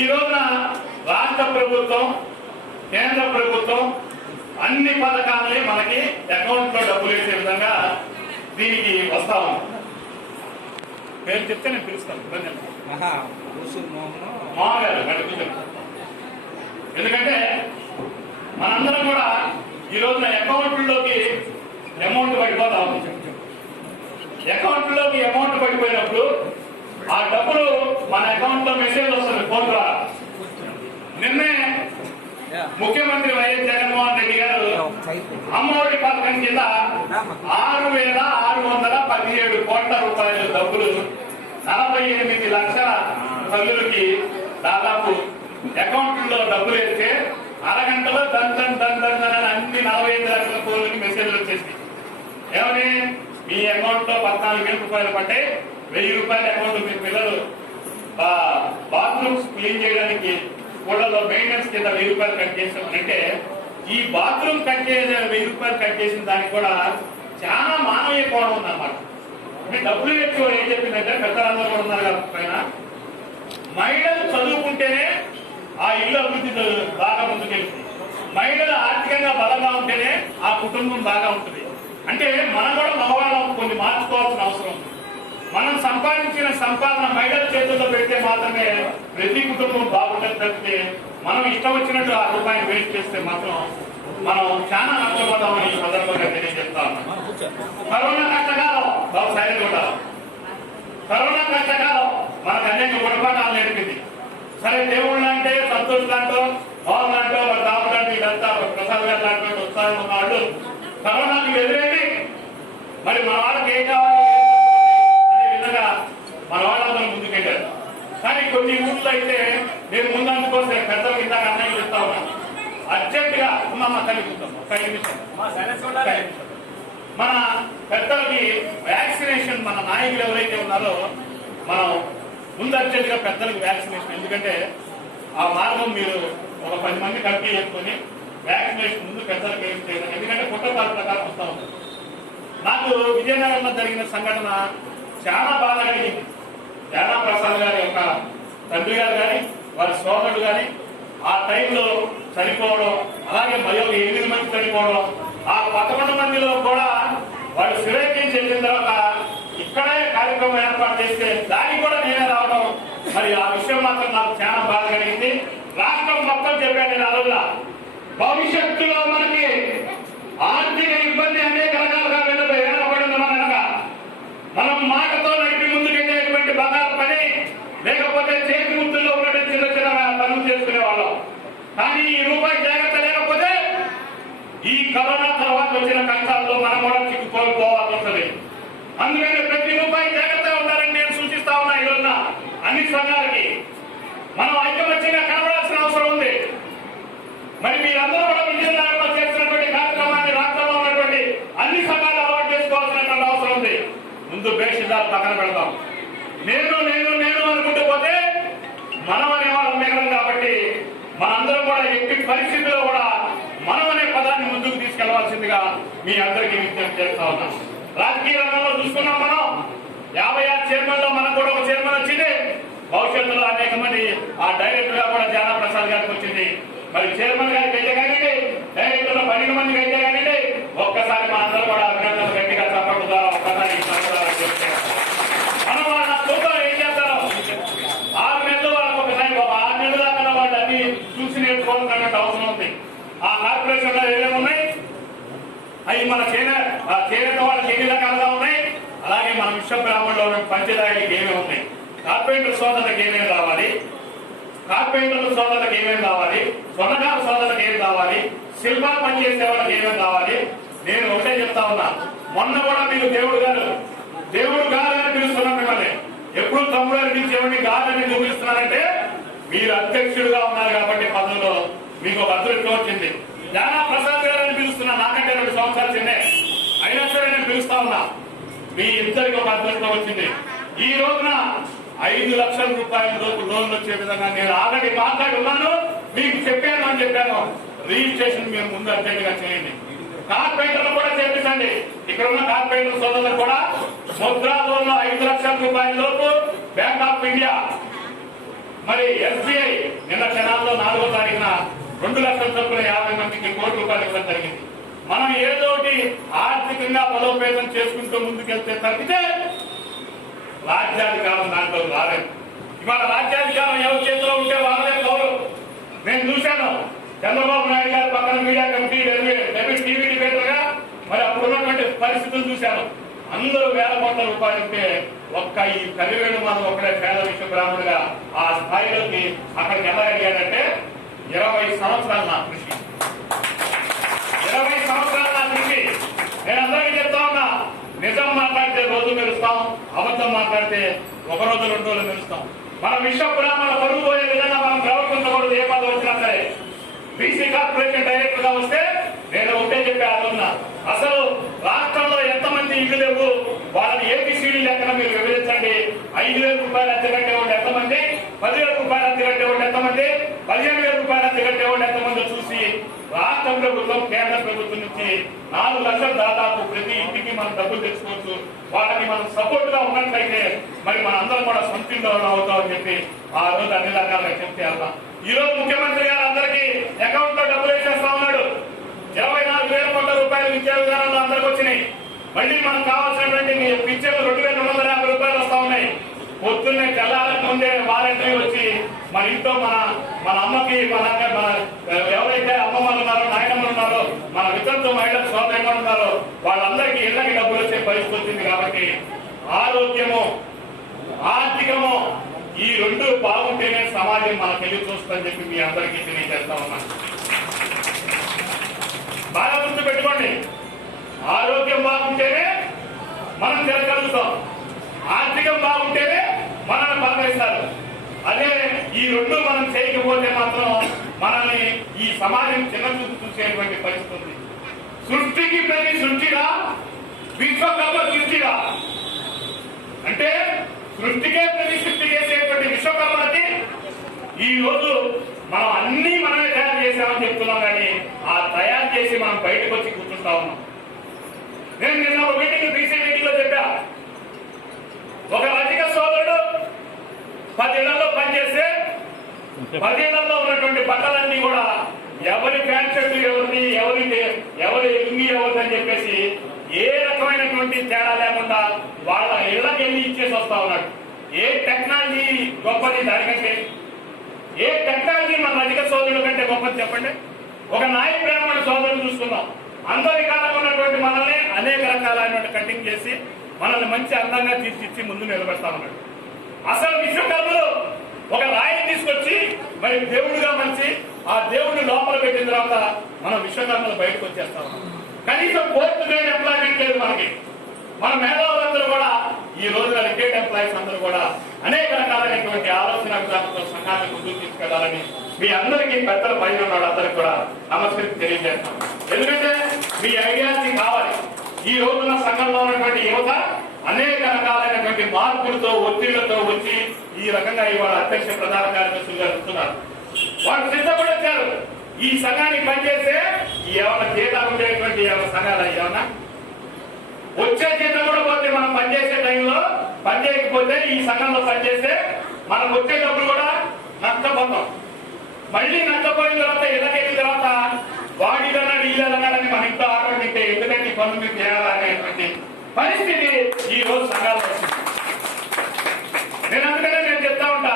ఈ రోజున రాష్ట్ర ప్రభుత్వం, కేంద్ర ప్రభుత్వం అన్ని పథకాలని మనకి అకౌంట్ లో డబ్బులు వేసే విధంగా దీనికి వస్తా ఉన్నాం. పేరు చెప్తే నేను పిలుస్తాను. మామగారు ఎందుకంటే మనందరం కూడా ఈ రోజున అకౌంట్లోకి అమౌంట్ పడిపోతా ఉంది. అకౌంట్లోకి అమౌంట్ పడిపోయినప్పుడు ఆ డబ్బులు మన అకౌంట్ లో మెసేజ్ వస్తుంది ఫోన్ ద్వారా. నిన్నే ముఖ్యమంత్రి వైఎస్ జగన్మోహన్ రెడ్డి గారు అమ్మఒడి పథకం కింద 6,617 కోట్ల రూపాయల డబ్బులు 48 లక్షల తల్లులకి దాదాపు అకౌంట్లో డబ్బులు వేస్తే అరగంటలో దందని అన్ని 45 లక్షల కోళ్ళకి మెసేజ్లు వచ్చేసి ఏమని మీ అకౌంట్ లో 14,000 రూపాయలు పట్టే 1,000 రూపాయల అకౌంట్ మీ పిల్లలు బాత్రూమ్స్ క్లీన్ చేయడానికి ఊళ్ళలో మెయింటెనెన్స్ కింద 1,000 రూపాయలు కట్ చేసాం అంటే ఈ బాత్రూమ్ కట్ చేసిన 1,000 రూపాయలు కట్ చేసిన దానికి కూడా చాలా మానవీయ కోణం ఉందన్నమాట. మీ డబ్బులు ఎక్కువ ఏం చెప్పిందంటే పెద్దలందరూ కూడా ఉన్నారు కదా పైన, మహిళలు చదువుకుంటేనే ఆ ఇల్లు అభివృద్ధి బాగా ముందుకెళ్తుంది, మహిళలు ఆర్థికంగా బలంగా ఉంటేనే ఆ కుటుంబం బాగా ఉంటుంది. అంటే మనం కూడా మగవాళ్ళం కొన్ని మార్చుకోవాల్సిన అవసరం ఉంది. మనం సంపాదించిన సంపాదన మహిళల చేతుల్లో పెడితే మాత్రమే ప్రతి కుటుంబం బాగుంటుంది తప్పితే మనం ఇష్టం వచ్చినట్టు ఆ రూపాయిని వేస్ట్ చేస్తే మాత్రం మనం చాలా నష్టపోతామని ఈ సందర్భంగా తెలియజేస్తా ఉన్నాం. కరోనా కష్టకాలం బాబు సైలెంట్ ఉంటారు. కరోనా కష్టకాలం మనకు అనేక గుణపాఠాలు నేర్పింది. సరే దేవుళ్ళు అంటే సంతోష్ లాంటో బాబు లాంటో మన దాపు లాంటి వీళ్ళంతా ప్రసాద్ గారు లాంటి ఉత్సాహం ఉన్న వాళ్ళు కరోనాకి ఎదురేది మరి మన వాళ్ళకి ఏం కావాలి అనే విధంగా మన వాళ్ళందరూ ముందుకెళ్ళారు. కానీ కొన్ని ఊళ్ళో అయితే నేను ముందందుకోసం పెద్దలు ఇందాక అన్నయ్య చెప్తా ఉన్నాను, అర్జెంట్ గా అమ్మమ్మ మన పెద్దలకి వ్యాక్సినేషన్ మన నాయకులు ఎవరైతే ఉన్నారో మనం ముందు అర్జెంట్ గా పెద్దలకు వ్యాక్సినేషన్, ఎందుకంటే ఆ మార్గం మీరు ఒక 10 మంది కలిపి చేసుకొని వ్యాక్సినేషన్ ముందు పెద్దలకు వేస్తే, ఎందుకంటే కుటుంబాల ప్రకారం వస్తా ఉంది. నాకు విజయనగరంలో జరిగిన సంఘటన చాలా బాగా కలిగింది. జానా ప్రసాద్ గారి యొక్క తండ్రి గారు కానీ వారి సోదరుడు కానీ ఆ టైంలో చనిపోవడం, అలాగే మరి 8 మంది చనిపోవడం, ఆ 11 మందిలో కూడా వాళ్ళు శివైక్యం చేసిన తర్వాత ఇక్కడే కార్యక్రమం ఏర్పాటు చేస్తే దానికి కూడా నేనే రావడం, మరి ఆ విషయం మాత్రం నాకు చాలా బాగా కలిగింది. రాష్ట్రం మొత్తం చెప్పాను నేను ఆ రోజున, భవిష్యత్తులో మనకి ఆర్థిక ఇబ్బంది అనేక రకాలుగా వెనుకబడింది. మనం మాటతో నడిపి ముందుకెళ్ళేటువంటి బంగారు పని, లేకపోతే చేతి ముద్దుల్లో ఉన్నటువంటి చిన్న చిన్న పనులు చేసుకునే వాళ్ళం. కానీ ఈ రూపాయి జాగ్రత్త లేకపోతే ఈ కరోనా తర్వాత వచ్చిన కష్టాల్లో మనం కూడా చిక్కుకోవాల్సి వస్తుంది. అందుకని ప్రతి రూపాయి జాగ్రత్తగా ఉండాలని నేను సూచిస్తా ఉన్నా. ఈ రోజున అన్ని సంఘాలకి మనం ఐకమత్యంగా కనబడాల్సిన అవసరం ఉంది. మరి మీరందరూ కూడా విజయనగరంలో చేస్తున్నటువంటి కార్యక్రమాన్ని రాష్ట్రంలో ఉన్నటువంటి అన్ని సంఘాలు అలవాటు చేసుకోవాల్సినటువంటి అవసరం ఉంది. ముందు బేషిదాలు పక్కన పెడతాం. నేను నేను నేను అనుకుంటూ పోతే మనం అనే వాళ్ళం మిగలం కాబట్టి మనందరం కూడా ఎట్టి పరిస్థితుల్లో కూడా మనం అనే పదాన్ని ముందుకు తీసుకెళ్లవలసిందిగా మీ అందరికీ విజ్ఞప్తి చేస్తా ఉన్నాం. రాజకీయ రంగంలో చూసుకున్నాం మనం 56 చైర్మన్లో మనకు కూడా ఒక చైర్మన్ వచ్చింది. భవిష్యత్తులో అనేక మంది ఆ డైరెక్టర్ గా కూడా జానా ప్రసాద్ గారికి వచ్చింది. మరి చైర్మన్ గారికి అయితే కానివ్వండి, డైరెక్టర్లు 12 మందికి అయితే కానివ్వండి, ఒక్కసారి మా అందరూ కూడా అభినందనలు గట్టిగా చప్పట్టుగా ఒక్కసారి మనం వాళ్ళ సూపర్ ఏం చేస్తారు 6 నెలలు వాళ్ళకి ఒకసారి 6 నెలల దాకా వాళ్ళు అన్ని చూసి నేర్చుకోవాలన్నట్టు అవసరం ఉంది. ఆ కార్పొరేషన్ లో ఏమేమి ఉన్నాయి అవి మన చేనేత వాళ్ళకి ఎన్ని రకాలుగా ఉన్నాయి, అలాగే మన విశ్వబ్రాహ్మణులో ఉన్న పంచదాయలకి ఏమేమి ఉన్నాయి, కార్పొరేటర్ సోదరులకు ఏమేమి రావాలి, కార్పొరేటర్ల సోదరులకు ఏమేమి కావాలి, స్వర్ణకార సోదరులకు ఏమి కావాలి, శిల్పాలు పనిచేసే వాళ్ళకి ఏమేమి కావాలి. నేను ఒకటే చెప్తా ఉన్నా, మొన్న కూడా మీకు దేవుడు గారు అని పిలుస్తున్నాం. మిమ్మల్ని ఎప్పుడు తమ్ముడు అని పిలిచేవాడిని గారు అని పిలుస్తున్నారంటే మీరు అధ్యక్షుడుగా ఉన్నారు కాబట్టి పదవిలో మీకు ఒక అదృష్టం వచ్చింది. జానా ప్రసాద్ గారు అని పిలుస్తున్నా, నాకంటే 2 సంవత్సరాలు చిన్నే అయినా సరే నేను పిలుస్తా ఉన్నా. మీ ఇద్దరికి ఒక అదృష్టం వచ్చింది. ఈ రోజున 5 లక్షల రూపాయల లోన్లు వచ్చే విధంగా నేను ఆల్రెడీ మాట్లాడి ఉన్నాను, మీకు చెప్పాను అని చెప్పాను. రిజిస్ట్రేషన్ మీరు ముందు అర్జెంట్ గా చేయండి. కార్పొరేటర్లు కూడా చేపించండి. ఇక్కడ ఉన్న కార్పొరేటర్ సోదరులు కూడా ముద్రా లోన్లు 5 లక్షల రూపాయల లోపు బ్యాంక్ ఆఫ్ ఇండియా, మరి ఎస్బీఐ నిన్న క్షణాల్లో 4వ తారీఖున 2 లక్షల చొప్పున 50 మందికి ₹1 కోటి ఇవ్వడం జరిగింది. మనం ఏదోటి ఆర్థికంగా బలోపేతం చేసుకుంటూ ముందుకెళ్తే తప్పితే రాజ్యాధికారం దాంట్లో రాలేదు. ఇవాళ రాజ్యాధికారం ఎవరి చేతిలో ఉంటే వాళ్ళే పౌరు. నేను చూశాను చంద్రబాబు నాయుడు గారి పక్కన మీడియా కమిటీ డెబ్యూటీ టీవీ డిబేటర్ గా మరి అప్పుడు ఉన్నటువంటి పరిస్థితులు చూశాను. అందరూ వేల కోట్ల రూపాయలు ఉంటే ఒక్క ఈ కలివేణు మనం ఒకటే పేద విశ్వబ్రాహ్మణుడిగా ఆ స్థాయిలోకి అక్కడికి వెళ్ళగలిగాడంటే 20 సంవత్సరాలు నా కృషి. 20 సంవత్సరాలు నా కృషి. నేను అందరికీ చెప్తా ఉన్నా, నిజం మాట్లాడితే రోజు మెరుస్తాం, అబద్ధం మాట్లాడితే 1 రోజు 2 రోజులు మెరుస్తాం. మన విశ్వబ్రాహ్మణ పరుగు పోయే విధంగా మనం ప్రవర్తించకూడదు. ఏ పదవి వచ్చినా సరే బీసీ కార్పొరేషన్ డైరెక్టర్ గా వస్తే నేను ఒకటే చెప్పే ఆ రోజున, అసలు రాష్ట్రంలో ఎంతమంది ఇల్లు లేవు వాళ్ళని ఏబిసిడి లెక్కన మీరు విభజించండి. 5,000 రూపాయలు అద్దె కట్టేవాళ్ళు ఎంతమంది, 10,000 రూపాయలు అద్దె కట్టేవాళ్ళు ఎంతమంది, 15,000 రూపాయలు అద్దె కట్టేవాళ్ళు ఎంతమంది చూసి రాష్ట్ర ప్రభుత్వం కేంద్ర ప్రభుత్వం నుంచి 4 లక్షలు దాదాపు ప్రతి ఇంటికి మనం డబ్బులు తెచ్చుకోవచ్చు. వాళ్ళకి మనం సపోర్ట్ గా ఉన్నట్లయితే మరి మన అందరం కూడా సొంతంగా అవుతామని చెప్పి ఆ రోజు అన్ని రకాలుగా చెప్తే వెళ్దాం. ఈ రోజు ముఖ్యమంత్రి గారు అందరికీ అకౌంట్ లో డబ్బులు వేసేస్తా ఉన్నాడు. 24,000 కోట్ల రూపాయలు విద్యా విధానంలో అందరికి వచ్చినాయి. మళ్ళీ మనకు కావాల్సినటువంటి పిక్చర్లు 2,250 రూపాయలు వస్తా ఉన్నాయి. పొద్దున్నే తెల్లాలకు ముందే వాలంటరీ వచ్చి మన ఇంట్లో మన అమ్మకి మన ఎవరైతే అమ్మమ్మలు ఉన్నారో నాయనమ్మలు ఉన్నారో మన వితంతు మహిళలు సోదరులు ఉన్నారో వాళ్ళందరికీ ఇళ్ళకి డబ్బులు వచ్చే పరిస్థితి వచ్చింది. కాబట్టి ఆరోగ్యము ఆర్థికము ఈ 2 బాగుంటేనే సమాజం మనకు తెలియ చూస్తుందని చెప్పి మీ అందరికీ తెలియజేస్తా ఉన్నాను. బాగా గుర్తు పెట్టుకోండి, ఆరోగ్యం బాగుంటేనే మనం తిరగలుగుతాం, ఆర్థికం బాగుంటేనే మనల్ని పలకరిస్తారు. అదే ఈ 2 మనం చేయకపోతే మాత్రం మనల్ని ఈ సమాజం చిన్నచూపు చూసేటువంటి పరిస్థితి ఉంది. సృష్టికి ప్రతి సృష్టిగా విశ్వకర్మ సృష్టిగా అంటే సృష్టికే ప్రతి సృష్టి చేసేటువంటి విశ్వకర్మకి ఈ రోజు మనం అన్ని మనమే తయారు చేసామని చెప్తున్నాం, కానీ ఆ తయారు చేసి మనం బయటకు వచ్చి కూర్చుంటా ఉన్నాం. నేను నిన్న ఒక మీటింగ్ బీసీ మీటింగ్ లో చెప్పా, ఒక రజక సోదరుడు 10 ఇళ్లలో పనిచేస్తే 10 ఇళ్లలో ఉన్నటువంటి బట్టలన్నీ కూడా ఎవరి ప్యాంట్ షర్టు ఎవరిది, ఎవరి లుంగి ఎవరిది అని చెప్పేసి ఏ రకమైనటువంటి తేడా లేకుండా వాళ్ళ ఇళ్లకి వెళ్ళి ఇచ్చేసి వస్తా ఉన్నాడు. ఏ టెక్నాలజీ గొప్పది దానికంటే? ఏ టెక్నాలజీ మన రజక సోదరుల కంటే గొప్పది చెప్పండి? ఒక నాయ బ్రాహ్మణ సోదరులు చూసుకున్నాం, అందరి కాలంలో ఉన్నటువంటి మనల్ని అనేక రకాలైన కటింగ్ చేసి మనల్ని మంచి అందంగా తీర్చిచ్చి ముందు నిలబెడతా ఉన్నాడు. అసలు విశ్వకర్మలు ఒక రాయిని తీసుకొచ్చి మరి దేవుడిగా మలిచి ఆ దేవుడిని లోపల పెట్టిన తర్వాత మనం విశ్వకర్మలు బయటకు వచ్చేస్తా ఉన్నాం. కనీసం 4th గ్రేడ్ ఎంప్లాయ్మెంట్ లేదు మనకి. మన మేధావులందరూ కూడా ఈ రోజున రిటైర్డ్ ఎంప్లాయీస్ అందరూ కూడా అనేక రకాలైనటువంటి ఆలోచన విధానంతో సంఘాన్ని ముందుకు తీసుకెళ్లాలని మీ అందరికీ పెద్దల పైన ఉన్న వాళ్ళందరికీ కూడా నమస్కరించి తెలియజేస్తాం. ఎందుకంటే మీ ఐడియాలజీ కావాలి. ఈ రోజున సంఘంలో ఉన్నటువంటి యువత అనేక రకాలైనటువంటి మార్పులతో ఒత్తిళ్లతో వచ్చి ఈ రకంగా ఇవాళ అధ్యక్ష ప్రధాన కార్యదర్శులుగా వస్తున్నారు. వాళ్ళు సిద్ధపడి వచ్చారు. ఈ సంఘానికి పనిచేస్తే ఏమైనా జీతాలు ఉండేటువంటి సంఘాలు ఏమన్నా వచ్చే జీతం కూడా పోతే మనం పనిచేసే టైంలో పనిచేయకపోతే ఈ సంఘంలో పనిచేస్తే మనకు వచ్చే డబ్బులు కూడా నష్టపోతాం. మళ్ళీ నష్టపోయిన తర్వాత ఇళ్ళకెళ్ళిన తర్వాత వాడిదన్నాడు ఇల్లన్నాడని మన ఇంట్లో ఆర్డర్ పెట్టే ఎందుకంటే ఈ పనులు మీరు చేయాలనేటువంటి పరిస్థితి ఈ రోజు సంఘాలు వస్తుంది. నేను చెప్తా ఉంటా,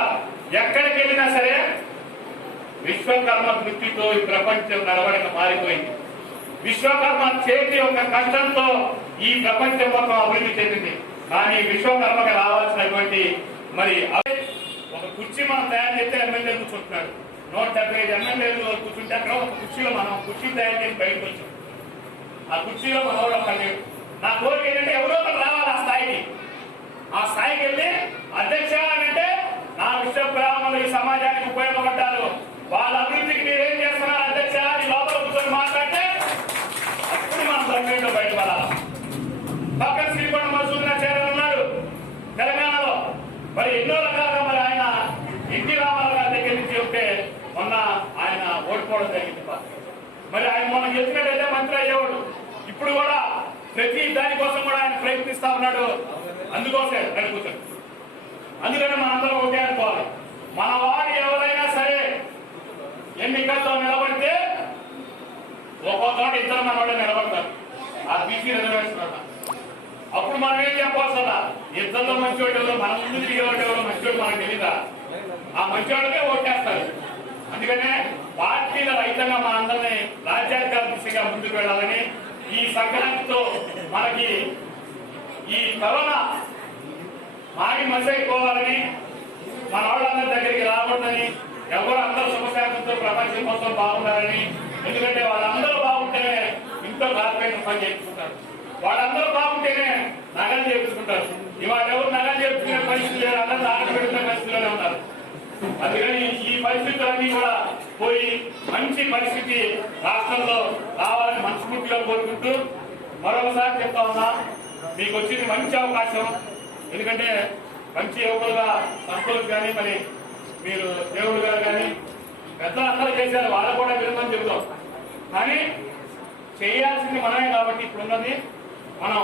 ఎక్కడికి వెళ్ళినా సరే విశ్వకర్మ దృష్టితో ఈ ప్రపంచం నడవడిక మారిపోయింది. విశ్వకర్మ చేతి యొక్క కష్టంతో ఈ ప్రపంచం మొత్తం అభివృద్ధి చెందింది. కానీ విశ్వకర్మకి రావాల్సినటువంటి మరి ఒక కుర్చీ మనం తయారు చేస్తే ఎమ్మెల్యే కూర్చుంటున్నాడు. 175 ఎమ్మెల్యేలు కూర్చుంటే అక్కడ ఒక కుర్చీలో మనం కుర్చీ తయారు చేసి బయటకు వచ్చాం. ఆ కుర్చీలో మన ఎవరో పడలేడు. నా కోరిక ఏంటంటే ఎవరో ఒకరు రావాలి ఆ స్థాయికి. ఆ స్థాయికి వెళ్ళి అధ్యక్ష అంటే నా విశ్వబ్రాహ్మణులు ఈ సమాజానికి ఉపయోగపడ్డారు, వాళ్ళ అభివృద్ధికి మీరేం చేస్తున్నారు అధ్యక్ష ఈ లోపల కూర్చొని మాట్లాడితే అప్పుడు మనం గవర్నమెంట్లో బయటపడాలి. పక్కన శ్రీకొండ మధుసూదనాచార్య ఉన్నాడు తెలంగాణలో. మరి ఎన్నో రకాలుగా మరి ఆయన ఎన్టీ రామారావు గారి దగ్గర నుంచి ఉంటే మొన్న ఆయన ఓడిపోవడం జరిగింది. మరి ఆయన మొన్న గెలిచినట్టయితే మంత్రి అయ్యేవాడు. ఇప్పుడు కూడా ప్రతి దానికోసం కూడా ఆయన ప్రయత్నిస్తా ఉన్నాడు. అందుకోసమే కూర్చొని అందుకని మనందరం ఒకటే అనుకోవాలి, మన వారు ఎవరైనా సరే ఎన్నికల్లో నిలబడితే ఒక్కో చోట ఇద్దరు మన వాళ్ళు నిలబడతారు. ఆ బీసీ రిజర్వేషన్ అప్పుడు మనం ఏం చెప్పాల్సి ఇద్దరిలో మంచివాడు మన ముందు తిరిగేవాడు ఎవరో మంచివాడు మనకు తెలీదా? ఆ మంచివాళ్ళకే ఓటేస్తారు. అందుకనే పార్టీల రహితంగా మన అందరినీ రాజ్యాధికార దిశగా ముందుకు వెళ్ళాలని, ఈ సంక్రాంతితో మనకి ఈ కరోనా మాగి మసైపోవాలని, మన వాళ్ళందరి దగ్గరికి రాకూడదని, ఎవరు అందరూ శుభశాంతితో ప్రపంచం మొత్తం బాగుండాలని. ఎందుకంటే వాళ్ళందరూ బాగుంటేనే ఇంట్లో కార్పొరేషన్ పని చేయించుకుంటారు, వాళ్ళందరూ బాగుంటేనే నగలు చేయించుకుంటారు. ఇవాళ ఎవరు నగలు చేయించుకునే పరిస్థితి లేదు, అందరూ దాఖలు పెట్టుకునే పరిస్థితిలోనే ఉన్నారు. అందుకని ఈ పరిస్థితులన్నీ కూడా పోయి మంచి పరిస్థితి రాష్ట్రంలో రావాలని మనస్ఫూర్తిగా కోరుకుంటూ మరొకసారి చెప్తా ఉన్నా, మీకు వచ్చింది మంచి అవకాశం. ఎందుకంటే మంచి యువకులుగా సంస్థలకు కానీ మరి మీరు దేవుడు గారు కానీ పెద్దలు అందరూ చేశారు, వాళ్ళకు కూడా విలువని చెబుతాం. కానీ చేయాల్సింది మనమే కాబట్టి ఇప్పుడున్నది మనం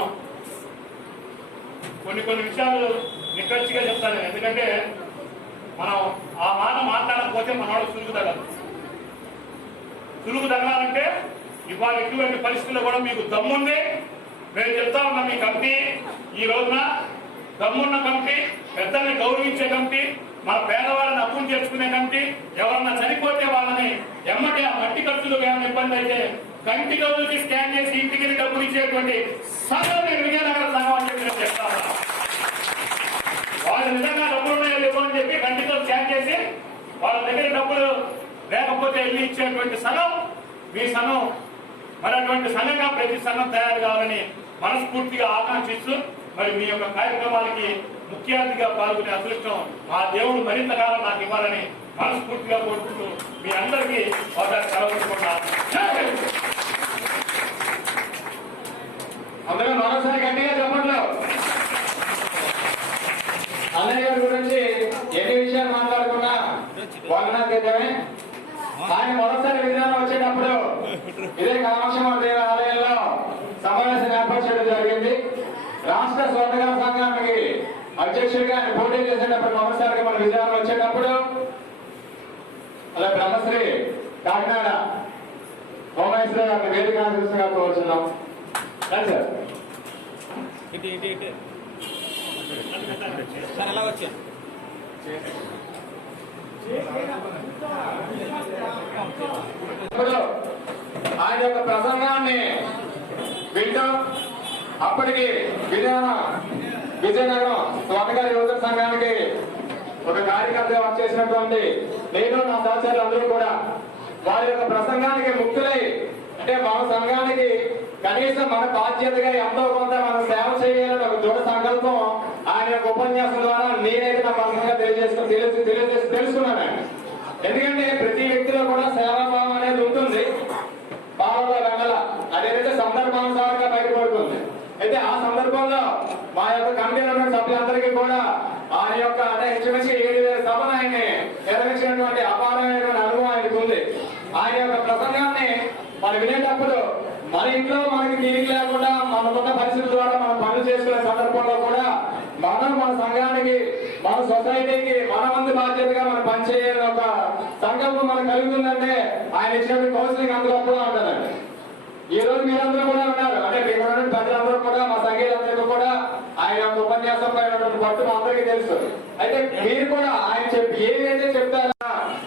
కొన్ని విషయాలు నిక్కచ్చిగా చెప్తాను. ఎందుకంటే మనం ఆ మాట మాట్లాడకపోతే మన వాళ్ళు సులుగు తగలాలంటే ఇవాళ ఎటువంటి పరిస్థితుల్లో కూడా మీకు దమ్ముంది. మేము చెప్తా ఉన్నాం, మీ కమిటీ ఈ రోజున దమ్మున్న కమిటీ, పెద్దల్ని గౌరవించే కమిటీ, మన పేదవాళ్ళని అప్పులు చేసుకునే కమిటీ, ఎవరన్నా చనిపోతే వాళ్ళని ఎమ్మటి ఆ మట్టి ఖర్చులు ఏమైనా ఇబ్బంది అయితే కంటి రోజులకి స్కాన్ చేసి ఇంటికి డబ్బులు ఇచ్చేటువంటి సంఘం నేను విజయనగర సంఘం అని చెప్పి నేను చెప్తా ఉన్నా. వాళ్ళు నిజంగా డబ్బులు ఉన్నాయో లేవో అని చెప్పి కంటితో స్కాన్ చేసి వాళ్ళ దగ్గర డబ్బులు లేకపోతే వెళ్ళి ఇచ్చేటువంటి సంఘం మీ సంఘం. మరి అటువంటి సంఘంగా ప్రతి సంఘం తయారు కావాలని మనస్ఫూర్తిగా ఆకాంక్షిస్తూ మరి మీ యొక్క కార్యక్రమాలకి ముఖ్య అతిథిగా పాల్గొనే అదృష్టం ఆ దేవుడు మరింత కాలం నాకు ఇవ్వాలని మనస్ఫూర్తిగా కోరుకుంటూ మీ అందరికీ సెలవుకుంటున్నాను. అందరూ మరోసారి గట్టిగా చెప్పండి. అన్నయ్య గారి గురించి ఎన్ని విషయాలు మాట్లాడుకున్నా వాళ్ళనే. ఆయన మొదటిసారి విధానం వచ్చేటప్పుడు ఇదే కామాక్షమ్మ దేవి ఆలయంలో సమావేశం ఏర్పాటు చేయడం జరిగింది. రాష్ట్ర స్వర్ణకార సంఘానికి అధ్యక్షుడిగా ఆయన పోటీ చేసేటప్పుడు మొదటిసారిగా మన విధానం వచ్చేటప్పుడు అలా బ్రహ్మశ్రీ కాకినాడ హోమేశ్వర గారిని వేదిక ఆశీస్సుగా కోరుచున్నాం. సార్ ఎలా వచ్చా ఆయన యొక్క ప్రసంగాన్ని వింటాం. అప్పటికి విజయనగరం స్వర్ణకార యువత సంఘానికి ఒక కార్యకర్తగా వర్క్ చేసినటువంటి నేను నా సహచరులు అందరూ కూడా వారి యొక్క ప్రసంగానికి ముక్తులై, అంటే మన సంఘానికి కనీసం మన బాధ్యతగా ఎంతో కొంత మనం సేవ చేయాలని ఒక దృఢ సంకల్పం ఆయన యొక్క ఉపన్యాసం ద్వారా నేనైతే నా మనసుగా తెలుసుకున్నాను. ఎందుకంటే ప్రతి వ్యక్తిలో కూడా సేవాభావం అనేది ఉంటుంది, భావంలో వెంగల అదేదైతే సందర్భానుసారంగా బయటపడుతుంది. అయితే ఆ సందర్భంలో మా యొక్క కమిటీలో ఉన్న సభ్యులందరికీ కూడా ఆయన యొక్క అంటే ఇంచుమించు 7,000 సభను ఆయన్ని నిర్వహించినటువంటి అపారమైనటువంటి అనుభవం ఆయనకు ఉంది. ఆయన యొక్క ప్రసంగాన్ని మనం వినేటప్పుడు మన ఇంట్లో మనకి తీరిక లేకుండా మనకున్న పరిస్థితుల ద్వారా మనం పనులు చేసుకునే సందర్భంలో కూడా మన మనం మన సంఘానికి, మన సొసైటీకి మన వంతు బాధ్యతగా మనం పనిచేయాలని ఒక సంకల్పం మనకు కలుగుతుందంటే ఆయన ఇచ్చినటువంటి కౌన్సిలింగ్ అంత గొప్పగా ఉంటుందండి. ఈ రోజు మీరందరూ కూడా ఉన్నారు, అంటే ఇక్కడ ఉన్న ప్రజలందరూ కూడా, మా సంఘీయులందరికీ కూడా ఆయన యొక్క ఉపన్యాసంపై ఉన్నటువంటి పట్టు మా అందరికీ తెలుసు. అయితే మీరు కూడా ఆయన ఏదైతే చెప్తారో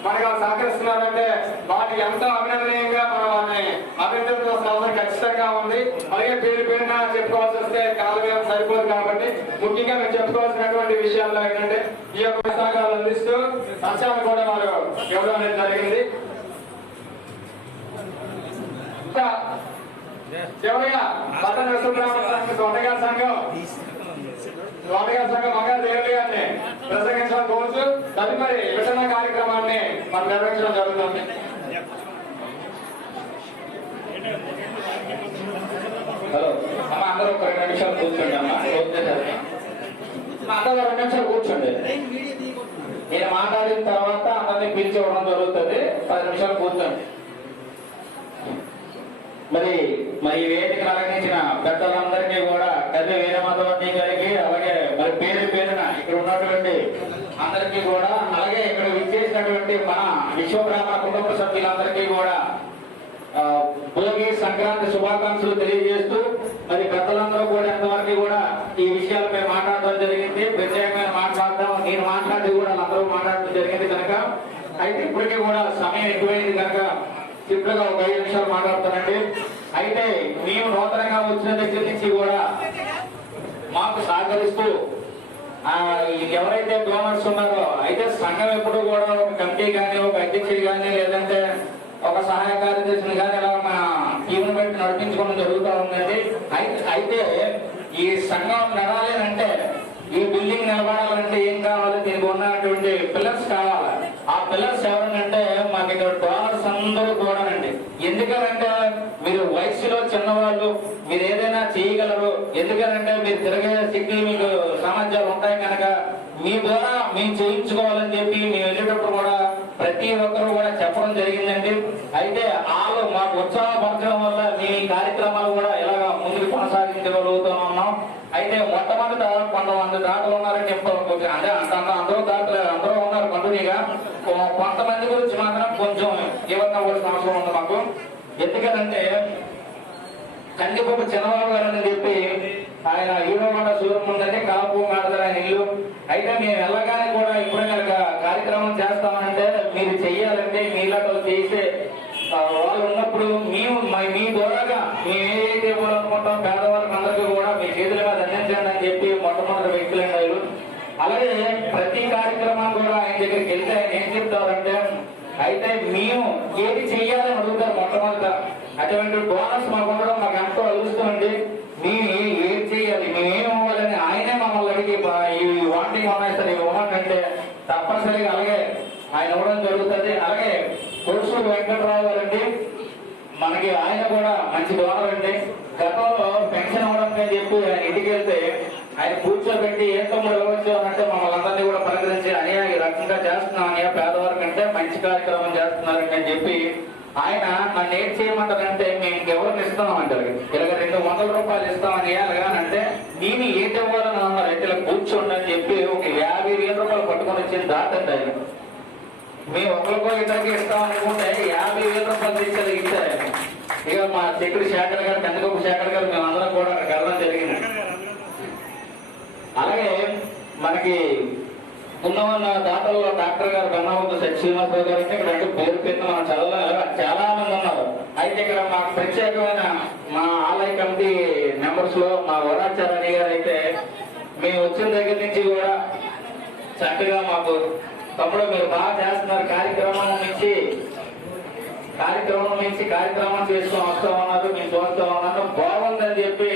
మనకి సహకరిస్తున్నారంటే వాటికి ఎంతో అభినందనీయంగా మనం వారిని అభినందించాల్సిన అవసరం ఖచ్చితంగా ఉంది. అలాగే పేరు పేరున చెప్పుకోవాల్సి వస్తే కాలం సరిపోదు కాబట్టి ముఖ్యంగా మేము చెప్పుకోవాల్సినటువంటి విషయాల్లో ఏంటంటే ఈ యొక్క సహకారాలు అందిస్తూ సత్యాన్ని కూడా వారు ఇవ్వడం అనేది జరిగింది. చివరిగా పట్టణ విశ్వబ్రాహ్మణ తోటగారి సంఘం మంగా దేవుడి గారిని ప్రసంగించడం కోరుచు తదుపరి విషణ కార్యక్రమాన్ని మనం నిర్వహించడం జరుగుతుంది. హలో అమ్మ, అందరూ ఒక 2 నిమిషాలు కూర్చోండి అమ్మా. అందరూ 2 నిమిషాలు కూర్చోండి. నేను మాట్లాడిన తర్వాత అందరినీ పిలిచి ఇవ్వడం జరుగుతుంది. 10 నిమిషాలు కూర్చోండి. మరి వేదిక అలంకరించిన పెద్దలందరికీ కూడా కర్రి వీరమాధవరెడ్డి గారికి, అలాగే మరి పేరు పేరున ఇక్కడ ఉన్నటువంటి అందరికీ కూడా, అలాగే ఇక్కడ విచ్చేసినటువంటి మన విశ్వబ్రాహ్మణ కుటుంబ సభ్యులందరికీ కూడా భోగి సంక్రాంతి శుభాకాంక్షలు తెలియజేస్తూ, మరి పెద్దలందరూ కూడా ఎంతవరకు కూడా ఈ విషయాలపై మాట్లాడడం జరిగింది. ప్రత్యేకంగా మాట్లాడడం, నేను మాట్లాడి కూడా అందరూ మాట్లాడడం జరిగింది కనుక, అయితే ఇప్పటికీ కూడా సమయం ఎక్కువైంది కనుక సింపుల్గా ఒక 5 నిమిషాలు మాట్లాడుతానండి. అయితే మేము నూతనంగా వచ్చిన దగ్గర నుంచి కూడా మాకు సహకరిస్తూ ఎవరైతే డోనర్స్ ఉన్నారో, అయితే సంఘం ఎప్పుడు కూడా ఒక కమిటీ కానీ, ఒక అధ్యక్షుడు కానీ, లేదంటే ఒక సహాయ కార్యదర్శిని కానీ ఇలా మన టీంను పెట్టి నడిపించుకోవడం జరుగుతూ ఉందండి. అయితే ఈ సంఘం నడాలి అంటే, ఈ బిల్డింగ్ నిలబడాలంటే ఏం కావాలి? దీనికి ఉన్నటువంటి పిల్లర్స్ కావాలి. ఆ పిల్లర్స్ ఎవరంటే మాకు ఇక్కడ డోనర్స్ అందరూ కూడానండి. ఎందుకనంటే మీరు వయసులో చిన్నవాళ్ళు, మీరు ఏదైనా చేయగలరు. ఎందుకనంటే మీరు తిరిగే శక్తి, మీకు సామర్థ్యాలు ఉంటాయి కనుక మీ ద్వారా మేము చేయించుకోవాలని చెప్పి మేము వెళ్ళేటప్పుడు కూడా ప్రతి ఒక్కరు కూడా చెప్పడం జరిగిందండి. అయితే వాళ్ళు మాకు ఉత్సాహపరచడం వల్ల మీ కార్యక్రమాలు కూడా ఇలాగ ముందుకు కొనసాగించగలుగుతూ ఉన్నాం. అయితే మొట్టమొదట కొంతమంది దాతలు ఉన్నారని చెప్పుకోవచ్చు. అంటే అందరూ దాతలు అందరూ ఉన్నారు కంటిన్యూగా. కొంతమంది గురించి మాత్రం కొంచెం ఇవ్వవలసిన అవసరం ఉంది మాకు. ఎందుకంటే కందిపప్పు చిన్నబాబు గారు అని చెప్పి ఆయన హీరోమండ సూరం ఉందంటే కాపు మాడతారు ఆయన ఇల్లు. అయితే మేము వెళ్ళగానే కూడా ఇప్పుడు కనుక కార్యక్రమం చేస్తామంటే మీరు చెయ్యాలంటే మీలాగా చేసే వాళ్ళు ఉన్నప్పుడు మేము మీ ద్వారాగా మేము ఏదైతే ఇవ్వాలనుకుంటాం పేదవాళ్ళకి అందరికీ కూడా మీ చేతుల మీద అందించండి అని చెప్పి మొట్టమొదటి వ్యక్తులు అయ్యారు. అలాగే ప్రతి కార్యక్రమం కూడా ఆయన దగ్గరికి వెళ్తే ఆయన ఏం చెప్తారంటే, అయితే మేము ఏది చెయ్యాలని అడుగుతారు మొట్టమొదట. అటువంటి బోనస్ మాకు ఉండడం మాకు ఎంతో అలుస్తుందండి. మేము ఏది చెయ్యాలి, మేమేం ఇవ్వాలని ఆయనే మమ్మల్ని అడిగి ఈ వాంటింగ్ ఉన్నాయి సార్ ఇవ్వమంటే తప్పనిసరిగా అలాగే ఆయన ఇవ్వడం జరుగుతుంది. అలాగే కొడుసూరు వెంకటరావు గారండి, మనకి ఆయన కూడా మంచి డోనర్ అండి. గతంలో పెన్షన్ ఇవ్వడానికి అని చెప్పి ఆయన ఇంటికి వెళ్తే ఆయన కూర్చోబెట్టి ఏం తమ్ముడు ఇవ్వచ్చు అంటే మమ్మల్ని అందరినీ కూడా పలకరించి అనియా ఈ రకంగా చేస్తున్నాం అనియా, పేదవారి కంటే మంచి కార్యక్రమం చేస్తున్నారండి అని చెప్పి ఆయన నన్ను ఏం చేయమంటారంటే మేము ఇంకెవరికి ఇస్తామంటారు, ఇలాగ 200 రూపాయలు ఇస్తామని అలాగానంటే నేను ఏంటి ఇవ్వాలని అన్నారు. అయితే ఇలా కూర్చోండి అని చెప్పి ఒక 50,000 రూపాయలు పట్టుకొని వచ్చింది దాటండి ఆయన. మేము ఒకరికో ఇద్దరికి ఇస్తాం అనుకుంటే 50,000 రూపాయలు తెచ్చేది ఇచ్చారు. ఇక మా చెక్కుడు శేఖర్ గారు, కందికొప్పు శేఖర్ గారు మేమందరం కూడా అక్కడికి వెళ్ళడం జరిగింది. అలాగే మనకి ఉన్న దాతల్లో డాక్టర్ గారు గన్నావద్దు శ్రీనివాసరావు గారు అంటే ఇక్కడ పేరు పేరు మనం చదవాలి, చాలా మంది ఉన్నారు. అయితే ఇక్కడ మాకు ప్రత్యేకమైన మా ఆలయ కమిటీ మెంబర్స్ లో మా వరాచారణి గారు అయితే మేము వచ్చిన దగ్గర నుంచి కూడా చక్కగా మాకు తమ్ముడు మీరు బాగా చేస్తున్నారు, కార్యక్రమం చేసుకొని వస్తా ఉన్నారు, మేము చూస్తూ ఉన్నాను బాగుందని చెప్పి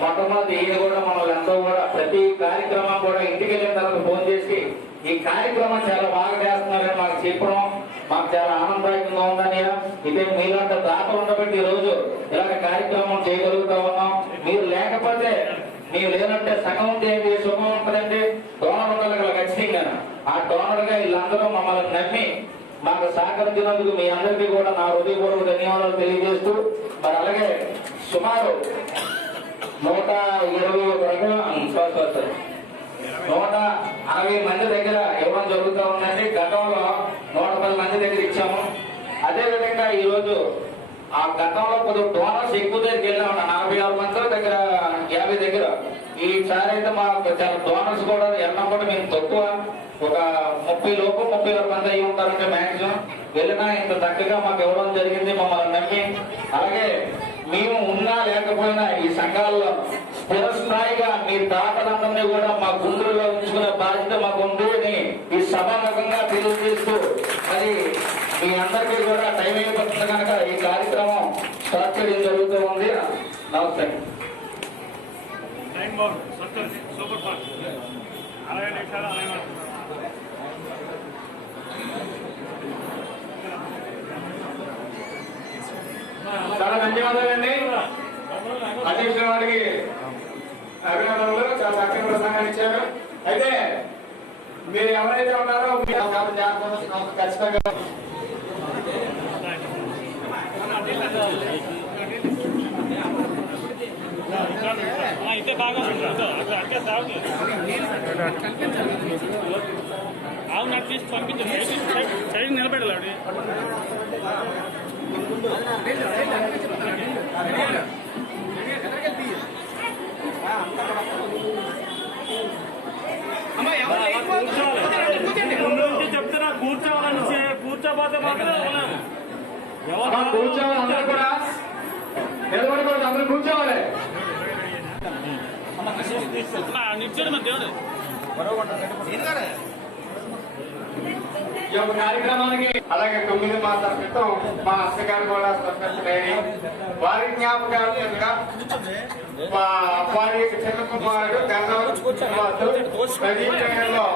మొట్టమొదటి ఈయన కూడా మనల్ని ఎంతో కూడా ప్రతి కార్యక్రమం కూడా ఇంటికి వెళ్ళిన తర్వాత ఫోన్ చేసి ఈ కార్యక్రమం చాలా బాగా చేస్తున్నారని మాకు చెప్పడం మాకు చాలా ఆనందదాయకంగా ఉందని. ఇదే మీలాంటి దాత ఉండబట్టి ఈ రోజు ఇలాంటి కార్యక్రమం చేయగలుగుతా ఉన్నాం. మీరు లేకపోతే మీరు లేదంటే సగం ఉంటే సుఖం ఉంటుందండి. డోనర్ ఉండాలి కదా ఖచ్చితంగా. ఆ డోనర్ గా వీళ్ళందరూ మమ్మల్ని నమ్మి మాకు సహకరించినందుకు మీ అందరికీ కూడా నా హృదయపూర్వక ధన్యవాదాలు తెలియజేస్తూ, మరి అలాగే సుమారు 121 రకాల 160 మంది దగ్గర ఇవ్వడం జరుగుతూ ఉందండి. గతంలో 110 మంది దగ్గర ఇచ్చాము. అదేవిధంగా ఈరోజు ఆ గతంలో కొద్దిగా డోనర్స్ ఎక్కువ దగ్గరికి వెళ్ళాము. 46 మంది దగ్గర 50 దగ్గర. ఈసారి అయితే మాకు చాలా డోనర్స్ కూడా వెళ్ళడం కూడా మేము తక్కువ, ఒక 30 లోపు 36 మంది అయ్యి ఉంటారంటే మ్యాక్సిమం. వెళ్ళినా ఇంత చక్కగా మాకు ఇవ్వడం జరిగింది మమ్మల్ని నమ్మి. అలాగే మేము ఉన్నా లేకపోయినా ఈ సంఘాల్లో స్థిరస్థాయిగా మీ దాతలందరినీ కూడా మా గుండెల్లో ఉంచుకునే బాధ్యత మాకు ఉంది అని ఈ సభాముఖంగా తెలియజేస్తూ, మరి మీ అందరికీ కూడా టైం అయిపోతుంది కనుక ఈ కార్యక్రమం స్టార్ట్ చేయడం జరుగుతూ ఉంది. నమస్తే. చాలా ధన్యవాదాలండి. అధ్యక్షుల వారికి అభినందనలు. చాలా చక్కని ప్రసంగాన్ని ఇచ్చారు. అయితే మీరు ఎవరైతే ఉన్నారో ఖచ్చితంగా ఆవు నడిచి పంపించండి. సైడ్ నిలబెట్టాలి. చెప్తున్నా కూర్చోవాలని, కూర్చోపోతే మాత్రం కూర్చోవాలి. అందరూ కూడా నిలబడకూడదు, అందరూ కూర్చోవాలి. నిచ్చాడు మన దేవుడు. ఈ యొక్క కార్యక్రమానికి అలాగే 9 మాసాల క్రితం మా అత్తగారు కూడా స్వతంత్రులైన వారి జ్ఞాపకాలుగా మా వారి యొక్క చిన్న కుమారుడు ప్రదీపంలో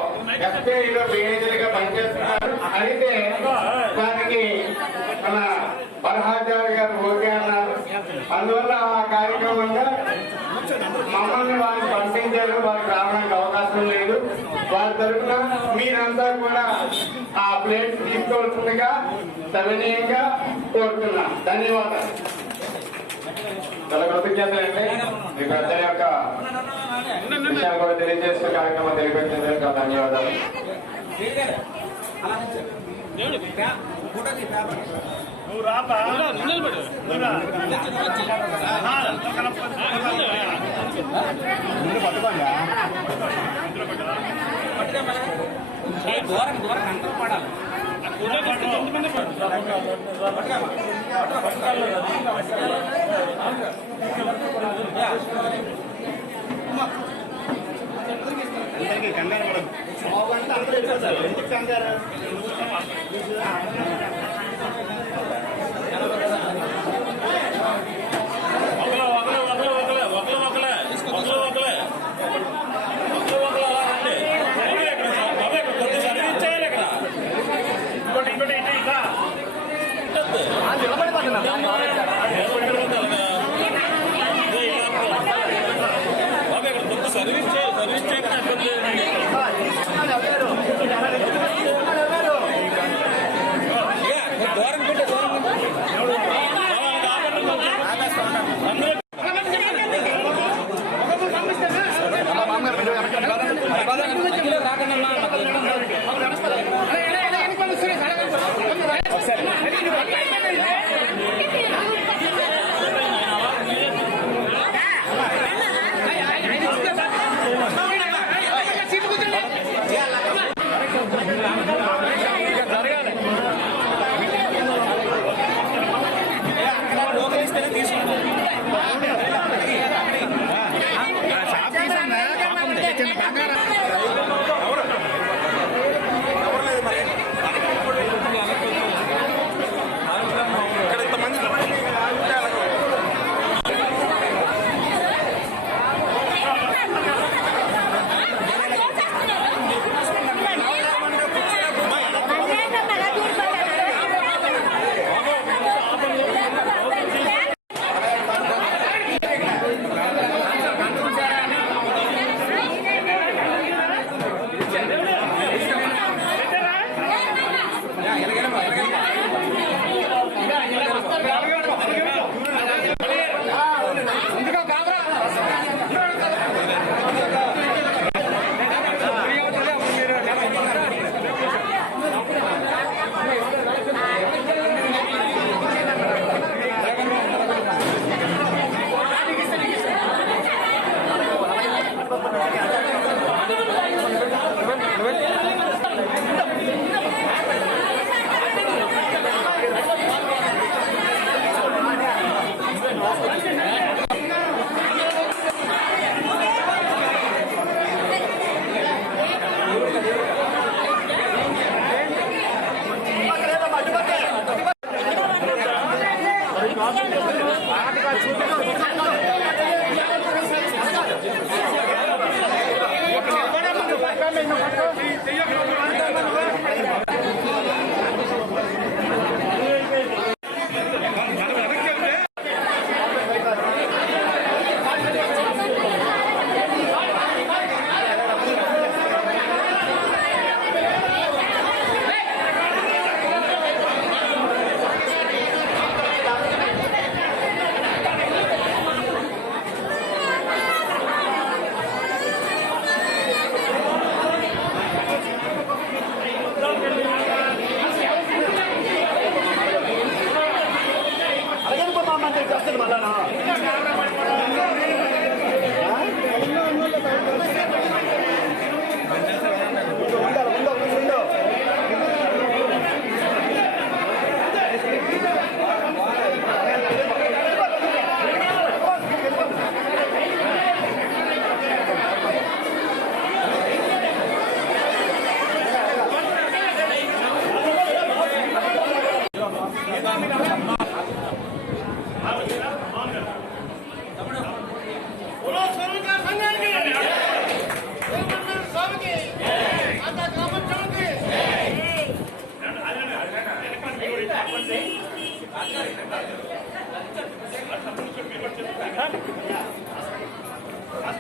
ఎఫ్ఐలో మేనేజర్గా పనిచేస్తున్నారు. అయితే దానికి మన బలహాచార్య గారు ఓకే అన్నారు. అందువల్ల ఆ కార్యక్రమంగా మమ్మల్ని వారికి పంపించారు. వారికి రావడానికి అవకాశం లేదు. వారి తరఫున మీరంతా కూడా ఆ ప్లేట్ తీసుకోవాల్సిందిగా సవినయంగా కోరుతున్నాం. ధన్యవాదాలు. చాలా కృతజ్ఞతలండి. మీ పెద్దల యొక్క విషయాలు కూడా తెలియజేసే కార్యక్రమం తెలియజేసేందుకు చాలా ధన్యవాదాలు. నువ్వు రాపా నిలబడు. దూరం కంట్రోల్ పడాలి. అందరికీ కంగారు పడదు. అందరూ వెళ్ళిపోతారు. ఎందుకు కంగారు? సర్వీస్ చేయకుండా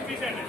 తీసేయండి.